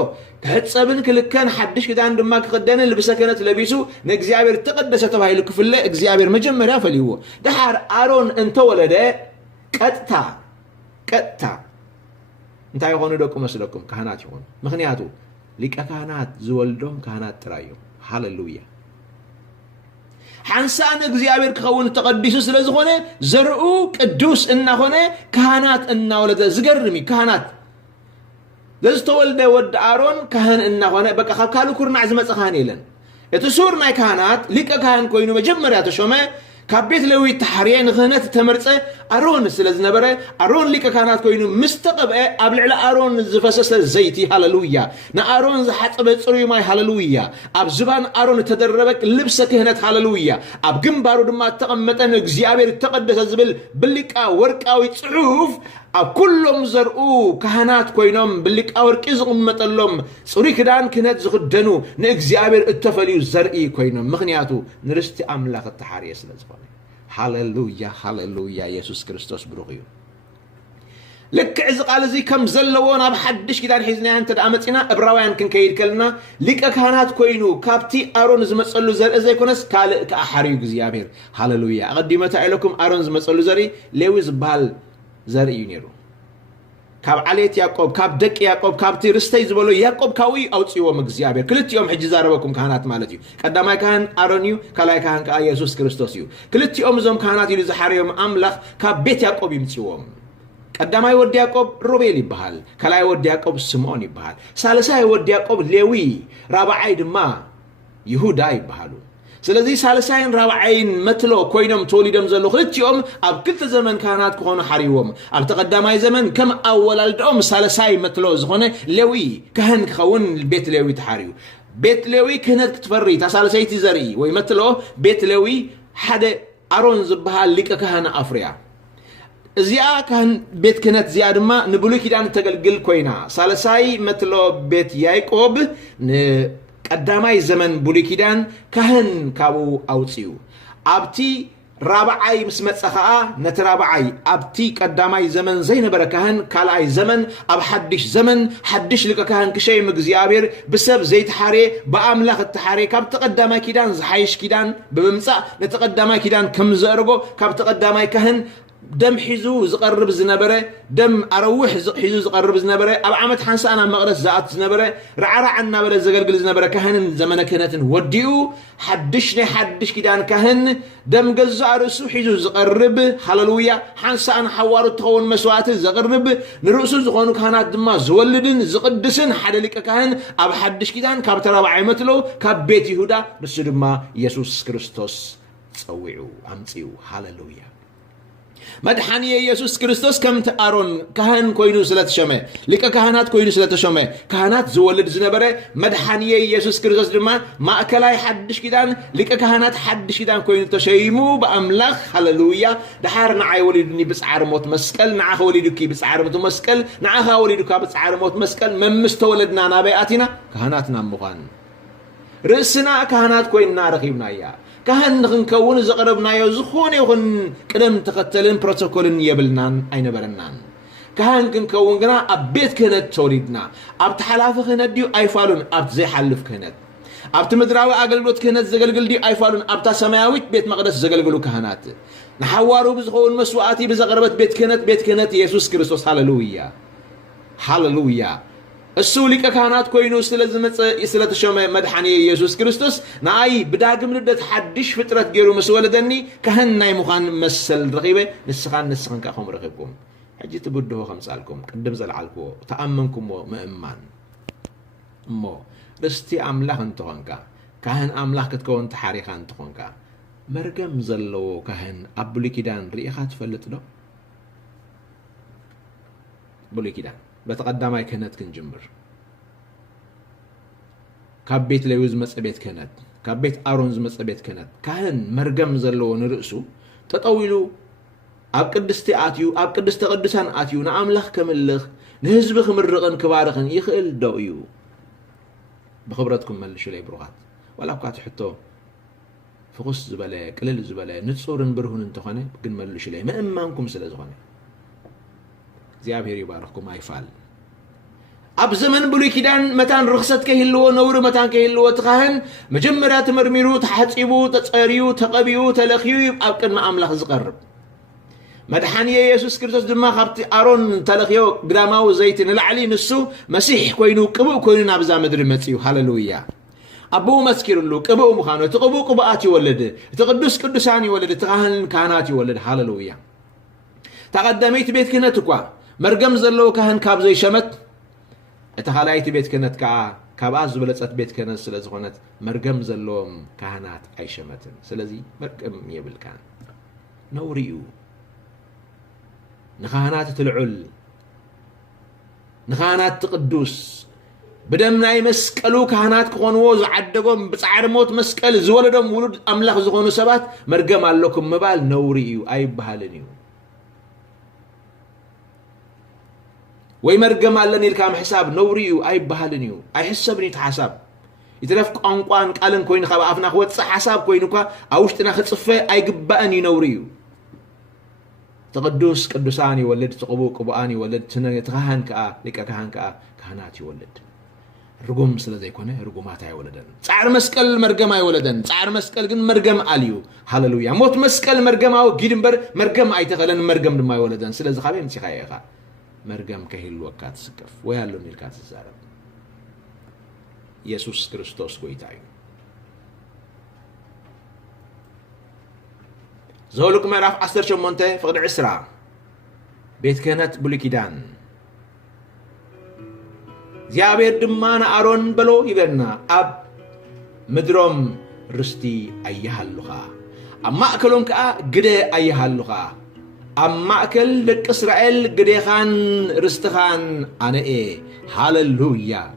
ክሕፀብን ክልከን ሓድሽ ክዳን ድማ ክኽደንን ልብሰ ክህነት ለቢሱ ንእግዚአብሔር ተቀደሰ ተባሂሉ ክፍለ እግዚአብሔር መጀመርያ ፈልይዎ ድሓር ኣሮን እንተወለደ ቀጥታ እንታይ ይኾኑ ደቁ መስለኩም ካህናት ይኾኑ ምክንያቱ ሊቀ ካህናት ዝወልዶም ካህናት ጥራይ እዮም ሃሌሉያ ሓንሳን እግዚአብሔር ክኸውን ተቀዲሱ ስለዝኾነ ዘርኡ ቅዱስ እናኾነ ካህናት እናወለደ ዝገርም ካህናት ለዝተወልደ ወድ ኣሮን ካህን እናኾነ በቃ ካብ ካልእ ኩርናዕ ዝመፀ ካህን የለን እቲ ሱር ናይ ካህናት ሊቀ ካህን ኮይኑ መጀመርያ ተሾመ ካብ ቤት ሌዊ ተሓርየ ንክህነት ተመርፀ ኣሮን ስለዝነበረ ኣሮን ሊቀ ካህናት ኮይኑ ምስተቀብአ ኣብ ልዕሊ ኣሮን ዝፈሰሰ ዘይቲ ሃሌሉያ ንኣሮን ዝሓፀበ ጽሩይ ማይ ሃሌሉያ ኣብ ዝባን ኣሮን ተደረበ ልብሰ ክህነት ሃሌሉያ ኣብ ግንባሩ ድማ ተቐመጠ ንእግዚአብሔር ተቀደሰ ዝብል ብሊቃ ወርቃዊ ጽሑፍ ኣብ ኩሎም ዘርኡ ካህናት ኮይኖም ብሊቃ ወርቂ ዝቕመጠሎም ጽሩይ ክዳን ክህነት ዝኽደኑ ንእግዚአብሔር እተፈልዩ ዘርኢ ኮይኖም ምክንያቱ ንርስቲ ኣምላኽ ተሓርየ ስለዝኾነ ሃሌሉያ ሃሌሉያ ኢየሱስ ክርስቶስ ብሩኽ እዩ ልክዕ እዚ ቃል እዚ ከም ዘለዎ ናብ ሓድሽ ኪዳን ሒዝና እንተ መፂና ዕብራውያን ክንከይድ ከለና ሊቀ ካህናት ኮይኑ ካብቲ ኣሮን ዝመፀሉ ዘርኢ ዘይኮነስ ካልእ ከዓ ሓርዩ እግዚአብሔር ሃሌሉያ ኣቀዲመታ ኢለኩም ኣሮን ዝመፀሉ ዘርኢ ሌዊ ዝበሃል ዘርኢ እዩ ነይሩ ካብ ዓሌት ያዕቆብ ካብ ደቂ ያዕቆብ ካብቲ ርስተይ ዝበሎ ያዕቆብ ካዊ ኣውፅዎም እግዚአብሔር ክልቲኦም ሕጂ ዛረበኩም ካህናት ማለት እዩ ቀዳማይ ካህን ኣሮን እዩ ካልኣይ ካህን ከዓ ኢየሱስ ክርስቶስ እዩ ክልቲኦም እዞም ካህናት ኢሉ ዝሓርዮም ኣምላኽ ካብ ቤት ያዕቆብ ይምፅዎም ቀዳማይ ወዲ ያዕቆብ ሮቤል ይበሃል ካልኣይ ወዲ ያዕቆብ ስምዖን ይበሃል ሳልሳይ ወዲ ያዕቆብ ሌዊ ራብዓይ ድማ ይሁዳ ይበሃሉ ስለዚ ሳልሳይን ራብዓይን መትሎ ኮይኖም ተወሊዶም ዘሎ ክልቲኦም ኣብ ክልተ ዘመን ካህናት ክኾኑ ሓሪዎም ኣብ ተቀዳማይ ዘመን ከም ኣወላልዶኦም ሳልሳይ መትሎ ዝኾነ ሌዊ ካህን ክኸውን ቤት ሌዊ ተሓርዩ ቤት ሌዊ ክህነት ክትፈሪ ታሳልሰይቲ ዘርኢ ወይ መትሎ ቤት ሌዊ ሓደ ኣሮን ዝበሃል ሊቀ ካህን ኣፍርያ እዚኣ ካህን ቤት ክህነት እዚኣ ድማ ንብሉይ ኪዳን ተገልግል ኮይና ሳልሳይ መትሎ ቤት ያዕቆብ ቀዳማይ ዘመን ብሉይ ኪዳን ካህን ካብኡ ኣውፅዩ ኣብቲ ራብዓይ ምስ መፀ ከዓ ነቲ ራብዓይ ኣብቲ ቀዳማይ ዘመን ዘይነበረ ካህን ካልኣይ ዘመን ኣብ ሓድሽ ዘመን ሓድሽ ሊቀ ካህን ክሸይም እግዚአብሔር ብሰብ ዘይተሓርየ ብኣምላኽ እተሓርየ ካብ ተቀዳማይ ኪዳን ዝሓይሽ ኪዳን ብምምፃእ ነቲ ቀዳማይ ኪዳን ከም ዘእርጎ ካብ ተቀዳማይ ካህን ደም ሒዙ ዝቐርብ ዝነበረ ደም ኣረውሕ ሒዙ ዝቐርብ ዝነበረ ኣብ ዓመት ሓንሳኣና መቕደስ ዝኣት ዝነበረ ረዓራዕ እናበለ ዘገልግል ዝነበረ ካህንን ዘመነ ክህነትን ወዲኡ ሓድሽ ናይ ሓድሽ ኪዳን ካህን ደም ገዛእ ርእሱ ሒዙ ዝቐርብ ሃሌሉያ ሓንሳኣን ሓዋሩ ትኸውን መስዋዕቲ ዘቕርብ ንርእሱ ዝኾኑ ካህናት ድማ ዝወልድን ዝቕድስን ሓደ ሊቀ ካህን ኣብ ሓድሽ ኪዳን ካብ ተራብዓይ መትሎ ካብ ቤት ይሁዳ ንሱ ድማ ኢየሱስ ክርስቶስ ፀዊዑ ኣምፂኡ ሃሌሉያ መድሓኒ ኢየሱስ ክርስቶስ ከምቲ ኣሮን ካህን ኮይኑ ስለተሸመ ሊቀ ካህናት ኮይኑ ስለተሸመ ካህናት ዝወልድ ዝነበረ መድሓኒ ኢየሱስ ክርስቶስ ድማ ማእከላይ ሓድሽ ኪዳን ሊቀ ካህናት ሓድሽ ኪዳን ኮይኑ ተሸይሙ በኣምላኽ ሃሌሉያ ድሓር ንዓይ ወሊዱኒ ብፃዕሪ ሞት መስቀል ንዓኸ ወሊዱኪ ብፃዕሪ ሞት መስቀል ንዓኻ ወሊዱካ ብፃዕሪ ሞት መስቀል መምስ ተወለድና ናበይ ኣቲና ካህናትና ምዃን ርእስና ካህናት ኮይንና ረኺብና እያ ካህን ንክንከውን ዘቕረብናዮ ዝኾነ ይኹን ቅደም ተኸተልን ፕሮቶኮልን የብልናን ኣይነበረናን ካህን ክንከውን ግና ኣብ ቤት ክህነት ተወሊድና ኣብቲ ሓላፊ ክህነት ድዩ ኣይፋሉን ኣብቲ ዘይሓልፍ ክህነት ኣብቲ ምድራዊ ኣገልግሎት ክህነት ዘገልግል ድዩ ኣይፋሉን ኣብታ ሰማያዊት ቤት መቕደስ ዘገልግሉ ካህናት ንሓዋሩ ብዝኸውን መስዋዕቲ ብዘቕረበት ቤት ክህነት ኢየሱስ ክርስቶስ ሃሌሉያ ሃሌሉያ እሱ ሊቀ ካህናት ኮይኑ ስለተሸመ መድሓኒ ኢየሱስ ክርስቶስ ንኣይ ብዳግም ልደት ሓድሽ ፍጥረት ገይሩ ምስ ወለደኒ ካህን ናይ ምዃን መሰል ረኺበ ንስኻን ከዓ ከምኡ ረኺብኩም ሕጂ ትብድሆ ከምፃልኩም ቅድም ዘለዓልክዎ ተኣመንኩሞ ምእማን እሞ ርስቲ ኣምላኽ እንትኾንካ ካህን ኣምላኽ ክትከውን ተሓሪኻ እንትኾንካ መርገም ዘለዎ ካህን ኣብ ብሉይ ኪዳን ርኢኻ ትፈልጥ ዶ ብሉይ ኪዳን በተቀዳማይ ክህነት ክንጅምር ካብ ቤት ሌዊ ዝመፀ ቤት ክህነት ካብ ቤት ኣሮን ዝመፀ ቤት ክህነት ካህን መርገም ዘለዎ ንርእሱ ተጠዊሉ ኣብ ቅድስቲ ኣትዩ ኣብ ቅድስተ ቅዱሳን ኣትዩ ንኣምላኽ ከምልኽ ንህዝቢ ክምርቕን ክባርኽን ይኽእል ዶ እዩ ብኽብረትኩም መልሹ ለይ ብሩኻት ዋላ እኳ ትሕቶ ፍኹስ ዝበለ ቅልል ዝበለ ንጹርን ብርሁን እንተኾነ ግን መልሹ ለይ ምእማንኩም ስለ ዝኾነ እግዚአብሔር ይባርክኩም አይፋል ኣብ ዘመን ብሉይ ኪዳን መታን ርኽሰት ከይህልዎ ነውሪ መታን ከይህልዎ ትኻህን መጀመርያ ተመርሚሩ ተሓፂቡ ተፀሪዩ ተቐቢኡ ተለኽዩ ኣብ ቅድሚ ኣምላኽ ዝቐርብ መድሓኒ ኢየሱስ ክርስቶስ ድማ ካብቲ ኣሮን ተለኽዮ ግዳማዊ ዘይቲ ንላዕሊ ንሱ መሲሕ ኮይኑ ቅቡእ ኮይኑ ናብዛ ምድሪ መፅዩ ሃሌሉያ ኣቦኡ መስኪሩሉ ቅቡእ ምዃኑ እቲ ቅቡእ ቅቡኣት ይወልድ እቲ ቅዱስ ቅዱሳን ይወልድ እቲ ካህናት ይወልድ ሃሌሉያ ተቐዳመይቲ ቤት ክህነት እኳ መርገም ዘለዎ ካህን ካብ ዘይሸመት እቲ ካልኣይቲ ቤት ክህነት ከዓ ካብኣ ዝበለፀት ቤት ክህነት ስለ ዝኾነት መርገም ዘለዎም ካህናት ኣይሸመትን ስለዚ መርገም የብልካን ነውሪ እዩ ንካህናት ትልዑል ንካህናት ትቅዱስ ብደም ናይ መስቀሉ ካህናት ክኾንዎ ዝዓደጎም ብፃዕሪ ሞት መስቀል ዝወለዶም ውሉድ ኣምላኽ ዝኾኑ ሰባት መርገም ኣለኩም ምባል ነውሪ እዩ ኣይበሃልን እዩ ወይ መርገም ኣለኒ ኢልካ ምሕሳብ ነውሪ እዩ ኣይበሃልን እዩ ኣይሕሰብን እዩ ሓሳብ ይትረፍ ቋንቋን ቃልን ኮይኑ ካብ ኣፍና ክወፅእ ሓሳብ ኮይኑ እኳ ኣብ ውሽጥና ክፅፈ ኣይግባእን እዩ ነውሪ እዩ ተቅዱስ ቅዱሳን ይወልድ ተቕቡእ ቅቡኣን ይወልድ ትኻህን ከዓ ሊቀ ካህን ከዓ ካህናት ይወልድ ርጉም ስለ ዘይኮነ ርጉማት ኣይወለደን ፃዕሪ መስቀል መርገም ኣይወለደን ፃዕሪ መስቀል ግን መርገም ኣልዩ ሃሌሉያ ሞት መስቀል መርገማዊ ጊድ እምበር መርገም ኣይተኸለን መርገም ድማ ኣይወለደን ስለዚ ካበይ ምፂኻ ኢኻ مرقم كهيل وكات سكف ويهالو نيلكات الزارب يسوس كريستوس قويتايو زولك مراف عصر شمونته فقد عسرا بيت كانت بوليكيدان زيابير دمان أرون بلو يبرنا أب مدروم رستي أيها اللغة أما أكلون كأ قدي أيها اللغة أما أكل لك إسرائيل قدي خان رستخان أنا إيه هاللويا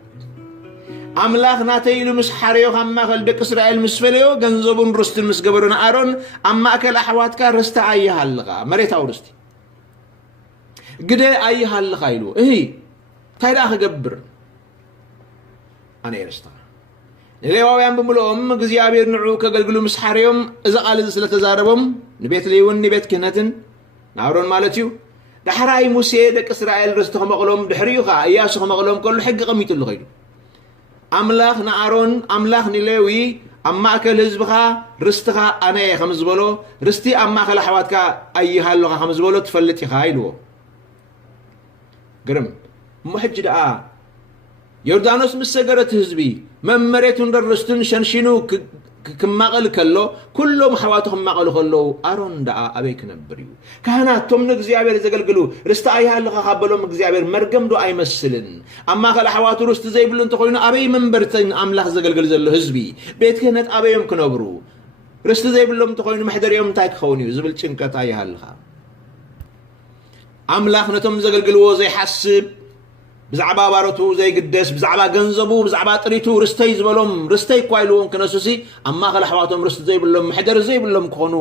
أملاخ ناتيلو مس حريو أما أكل لك إسرائيل مسفليو جنزبون رست مسقبرون أرون أما أكل أحواتك رست أيها اللغة مريت أو رستي قدي أيها اللغة يلو إيه تايدا أخبر أنا يرستها ليواويان بملوهم እግዚአብሔር ንዑ ከገልግሉ መስሐሪዮም እዛ ቃል ስለ ተዛረቦም ንቤት ሌውን ንቤት ክህነትን ናብሮን ማለት እዩ ዳሕራይ ሙሴ ደቂ እስራኤል ርስቲ ከመቕሎም ድሕሪዩኻ ኢያሱ ከመቕሎም ከሉ ሕጊ ቀሚጡሉ ኸይዱ ኣምላኽ ንኣሮን ኣምላኽ ንሌዊ ኣብ ማእከል ህዝብኻ ርስትኻ ኣነ እየ ከም ዝበሎ ርስቲ ኣብ ማእከል ኣሕዋትካ ኣይሃለኻ ከም ዝበሎ ትፈልጥ ኢኻ ኢልዎ ግርም እሞ ሕጂ ደኣ ዮርዳኖስ ምስ ሰገረት ህዝቢ መመሬቱን ረርስትን ሸንሽኑ ክማቐል ከሎ ኩሎም ኣሕዋቱ ክማቐሉ ከለዉ ኣሮን ደኣ ኣበይ ክነብር እዩ ካህናቶም ንእግዚአብሔር ዘገልግሉ ርስቲ ኣይሃለኻ ካበሎም እግዚአብሔር መርገም ዶ ኣይመስልን ኣብ ማእከል ኣሕዋቱ ርስቲ ዘይብሉ እንተኮይኑ ኣበይ መንበርትን ኣምላኽ ዘገልግል ዘሎ ህዝቢ ቤት ክህነት ኣበዮም ክነብሩ ርስቲ ዘይብሎም እንተኮይኑ መሕደሪኦም እንታይ ክኸውን እዩ ዝብል ጭንቀት ኣይሃለኻ ኣምላኽ ነቶም ዘገልግልዎ ዘይሓስብ ብዛዕባ ባሮቱ ዘይግደስ ብዛዕባ ገንዘቡ ብዛዕባ ጥሪቱ ርስተይ ዝበሎም ርስተይ ኳይልዎም ክነሱሲ ኣብ ማእከል ኣሕዋቶም ርስቲ ዘይብሎም ምሕደር ዘይብሎም ክኾኑ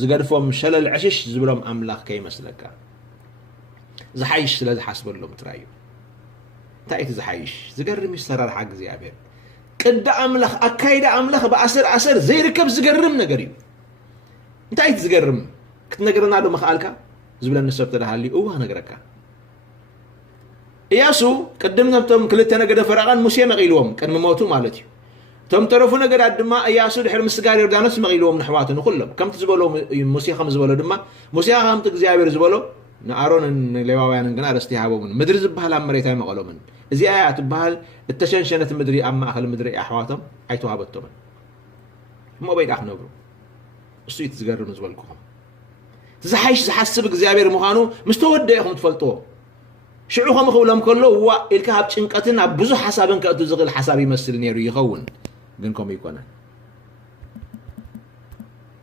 ዝገድፎም ሸለል ዕሽሽ ዝብሎም ኣምላኽ ከይመስለካ ዝሓይሽ ስለ ዝሓስበሎም ትራእዩ እንታይ እቲ ዝሓይሽ ዝገርም ይሰራርሓ እግዚኣብሔር ቅዲ ኣምላኽ ኣካይዳ ኣምላኽ ብኣሰር ዘይርከብ ዝገርም ነገር እዩ እንታይ እቲ ዝገርም ክትነግረና ዶ መኽኣልካ ዝብለኒ ሰብ ተዳሃልዩ እዋ ነገረካ ኢያሱ ቅድም ነብቶም ክልተ ነገደ ፈራቓን ሙሴ መቒልዎም ቅድሚ ሞቱ ማለት እዩ እቶም ተረፉ ነገዳት ድማ ኢያሱ ድሕሪ ምስጋር ዮርዳኖስ መቒልዎም ንሕዋቱ ንኩሎም ከምቲ ዝበሎ ሙሴ ከም ዝበሎ ድማ ሙሴ ከምቲ እግዚኣብሔር ዝበሎ ንኣሮንን ሌዋውያንን ግና ርስቲ ይሃቦምን ምድሪ ዝበሃል ኣብ መሬት ኣይመቐሎምን እዚኣ እያ ትበሃል እተሸንሸነት ምድሪ ኣብ ማእኸል ምድሪ ኣሕዋቶም ኣይተዋሃበቶምን እሞ በይዳ ክነብሩ እሱ እዩ ዝገርም ዝበልኩኹም ዝሓይሽ ዝሓስብ እግዚኣብሔር ምዃኑ ምስ ተወደአ ኢኹም ትፈልጥዎ ሽዑ ከም ክብሎም ከሎ ዋ ኢልካ ኣብ ጭንቀትን ኣብ ብዙሕ ሓሳብን ከእቱ ዝኽእል ሓሳብ ይመስል ነይሩ ይኸውን ግን ከምኡ ይኮነን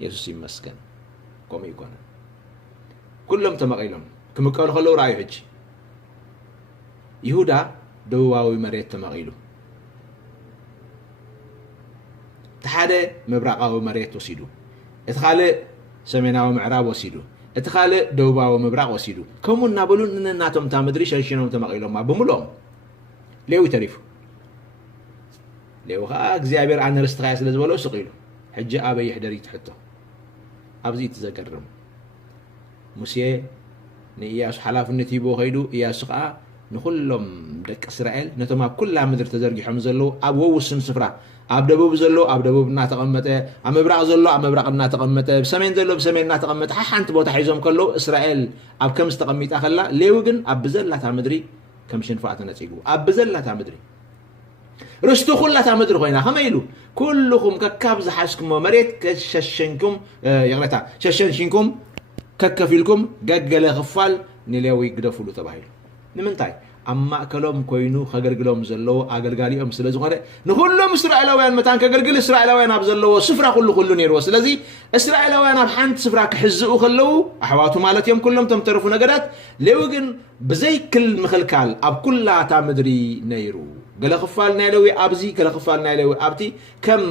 ኢየሱስ ይመስገን ከምኡ ይኮነን ኩሎም ተመቒሎም ክምቀሉ ከለዉ ረኣዩ ሕጂ ይሁዳ ደቡባዊ መሬት ተመቒሉ እቲ ሓደ ምብራቃዊ መሬት ወሲዱ እቲ ካልእ ሰሜናዊ ምዕራብ ወሲዱ እቲ ካልእ ደቡባዊ ምብራቅ ወሲዱ ከምኡ እናበሉ ንናቶም እታ ምድሪ ሸንሽኖም ተመቒሎማ ብምሎም ሌዊ ተሪፉ ሌዊ ከዓ እግዚኣብሔር ኣነ ርስትኻ እየ ስለ ዝበሎ ስቕ ኢሉ ሕጂ ኣበይ ይሕደር እዩ ትሕቶ ኣብዚ እቲ ዘገርም ሙሴ ንኢያሱ ሓላፍነት ሂቦ ኸይዱ ኢያሱ ከዓ ንኩሎም ደቂ እስራኤል ነቶም ኣብ ኩላ ምድሪ ተዘርጊሖም ዘለዉ ኣብ ወውስን ስፍራ ኣብ ደቡብ ዘሎ ኣብ ደቡብ እናተቐመጠ ኣብ ምብራቕ ዘሎ ኣብ ምብራቕ እናተቐመጠ ብሰሜን ዘሎ ብሰሜን እናተቐመጠ ሓንቲ ቦታ ሒዞም ከለዉ እስራኤል ኣብ ከም ዝተቐሚጣ ከላ ሌዊ ግን ኣብ ብዘላታ ምድሪ ከም ሽንፋዕ ተነፂጉ ኣብ ብዘላታ ምድሪ ርስቱ ኩላታ ምድሪ ኮይና ከመይ ኢሉ ኩልኩም ከካብ ዝሓስኩሞ መሬት ከሸሸንኩም ይቕረታ ሸሸንሽንኩም ከከፊልኩም ገገለ ክፋል ንሌዊ ግደፍሉ ተባሂሉ ንምንታይ ኣብ ማእከሎም ኮይኑ ከገልግሎም ዘለዎ ኣገልጋሊኦም ስለ ዝኾነ ንኩሎም እስራኤላውያን መታን ከገልግል እስራኤላውያን ኣብ ዘለዎ ስፍራ ኩሉ ነይርዎ ስለዚ እስራኤላውያን ኣብ ሓንቲ ስፍራ ክሕዝኡ ከለዉ ኣሕዋቱ ማለት እዮም ኩሎም ቶም ተረፉ ነገዳት ሌዊ ግን ብዘይክል ምኽልካል ኣብ ኩላታ ምድሪ ነይሩ ገለ ክፋል ናይ ሌዊ ኣብዚ ገለ ክፋል ናይ ሌዊ ኣብቲ ከም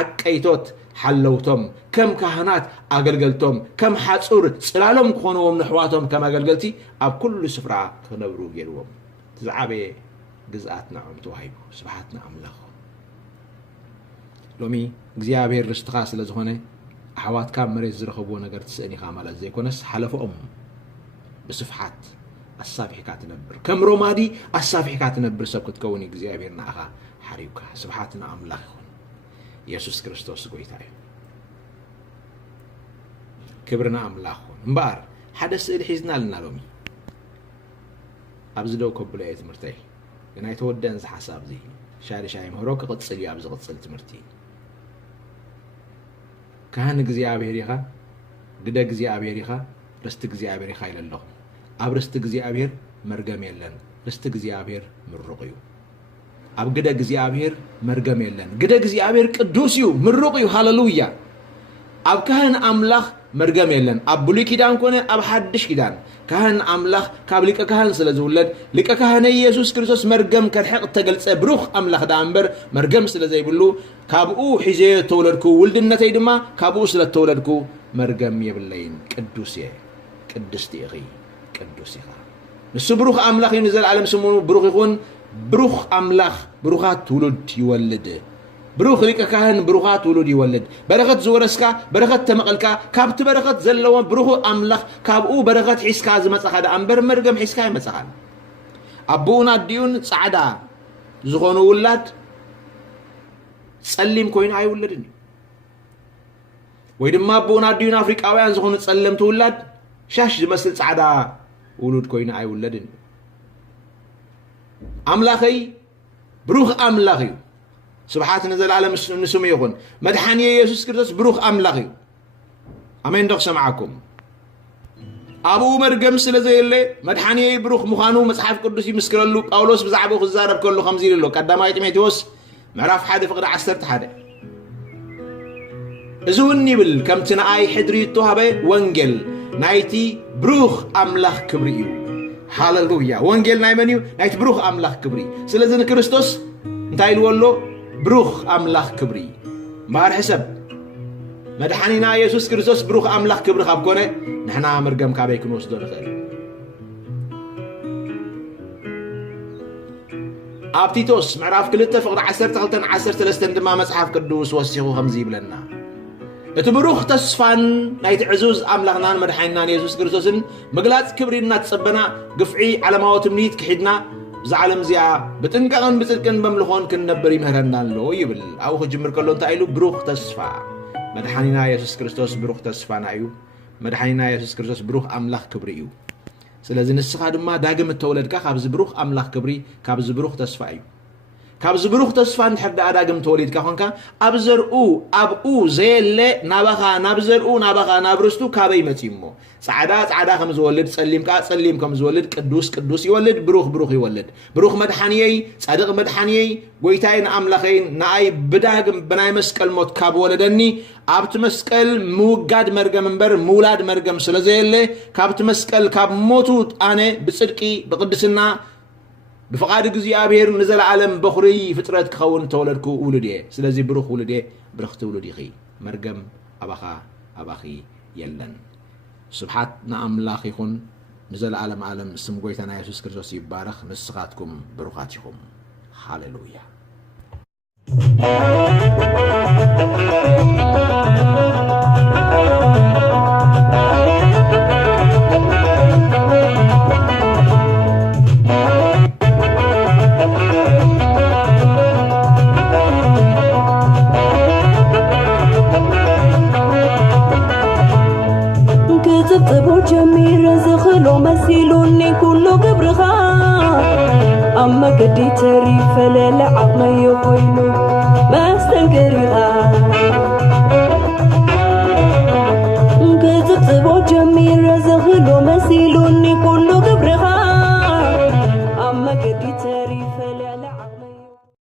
ዓቀይቶት ሓለውቶም ከም ካህናት ኣገልገልቶም ከም ሓፁር ፅላሎም ክኾንዎም ንሕዋቶም ከም ኣገልገልቲ ኣብ ኩሉ ስፍራ ክነብሩ ገይርዎም ዝዓበየ ግዝኣት ንዖም ተዋሂቡ ስብሓት ንኣምላኽ ሎሚ እግዚኣብሔር ርስትኻ ስለ ዝኾነ ኣሕዋትካ መሬት ዝረኸብዎ ነገር ትስእኒኻ ማለት ዘይኮነስ ሓለፎኦም ብስፍሓት ኣሳፊሕካ ትነብር ከም ሮማዲ ኣሳፊሕካ ትነብር ሰብ ክትከውን እግዚኣብሔር ንዓኻ ሓሪብካ ስብሓት ንኣምላኽ ይኹን ኢየሱስ ክርስቶስ ጎይታ እዩ ክብሪ ንኣምላኽ ይኹን እምበኣር ሓደ ስእሊ ሒዝና ኣለና ሎሚ أبزدو كبلا تمرتي أنا يتودن ز حساب زي شاري شاي مهروك قتصل يا أبز قتصل تمرتي كهن جزي أبيريخا قد جزي أبيريخا رست جزي أبيريخا إلى الله أب رست جزي أبير مرجم يلن رست جزي أبير من رقيو أب قد جزي أبير مرجم يلن قد جزي أبير قدوسيو من رقيو هاللويا أب كهن أملاخ مرجم يلن أب بلي كيدان كونه أب حدش كيدان كهن أملاخ كابليك كهن سلزولد لك كهن يسوع كريستوس مرجم كرحق تجلس بروخ أملاخ دامبر مرجم سلزي بلو كابو حجة تولدكو ولد النتيجة ما كابو سلت تولدكو مرجم يبلين قدوسي قدستي أخي قدوسي نسو بروخ أملاخ ينزل على مسمونه بروخ يكون بروخ أملاخ بروخات تولد يولد بروخ لك كهن بروخات ولد يولد بركة زورسكا بركة تمقلكا كابت بركة زلوا بروخ أملاخ كابو بركة حسكا زمسخا أمبر مرجم حسكا مسخا أبونا ديون سعدا زغونو ولاد سلم كوين أي ولدني ويدما أبونا ديون أفريقيا زغونو سلم تولاد شاش زمسل سعدا ولود كوين أي ولدني أملاخي بروخ أملاخي سبحات نزل على نسمي يكون مدحاني يسوع كريستوس بروخ أملاخي أمين دخش معكم أبو مرجم سلزي اللي مدحاني بروخ مخانو مصحف قدسي مسكرلو باولوس بزعبو خزارب كله 50 له قداماي تيموثيوس معرف حدا فقد 10 حدا ازوني بال كم تناي حدريتو هبه وانجل نايتي بروخ أملاخ كبريو هاللويا وانجل نايمنيو نايت بروخ أملاخ كبري سلازن كريستوس انتايل ولو بروخ أملاخ كبري مار حسب مدحانينا يسوع كريستوس بروخ أملاخ كبري خاب كونه نحنا مرقم كابي كنوسدو نخيل أبتيتوس معرف كلته فقد 10 دما مصحف قدوس وسيخو خمزي بلنا اتبروخ تسفان نايت عزوز أملاخنا مدحانينا يسوع كريستوسن مقلات كبرينا تصبنا قفعي على موت منيت كحدنا زعلم زيا بتنقعن بصدقن بملخون كنبر يمهرنا له يبل او خجمر كلون تايلو بروخ تسفا مدحانينا يسوع كريستوس بروخ تسفا نايو مدحانينا يسوع كريستوس بروخ أملاخ كبريو سلازي نسخا دما داغم تولدكا كابز بروخ أملاخ كبري كابز بروخ تسفا ايو كابز بروخ تسفا نحد داغم تولدكا خونكا ابزرؤو ابؤو زيله نابخا نابزرؤو نابخا نابرستو كابي متيمو صعدا كم زولد سليم كم زولد قدوس يولد بروخ يولد بروخ مدحانيي صادق مدحانيي غويتاين أملاخين ناي بداغم بناي مسقل موت كاب ولدني ابت مسقل موغاد مرغم منبر مولاد مرغم سلازيله كابت مسقل كاب موتو انا بصدقي بقدسنا بفقاد እግዚአብሔር نزل عالم بخري فطرت كون تولدكو ولدي سلازي بروخ ولدي بروخ تولدي خي مرغم اباخي يلن سبحاتنا أملاخ يكون نزل عالم اسم قويتنا يسوع كريستوس يبارك نسخاتكم بروخاتكم هاليلويا جميل زخلو مسيلوني كله قبرخا أما قدي تري فلا عقمي يقولو ما استنقرها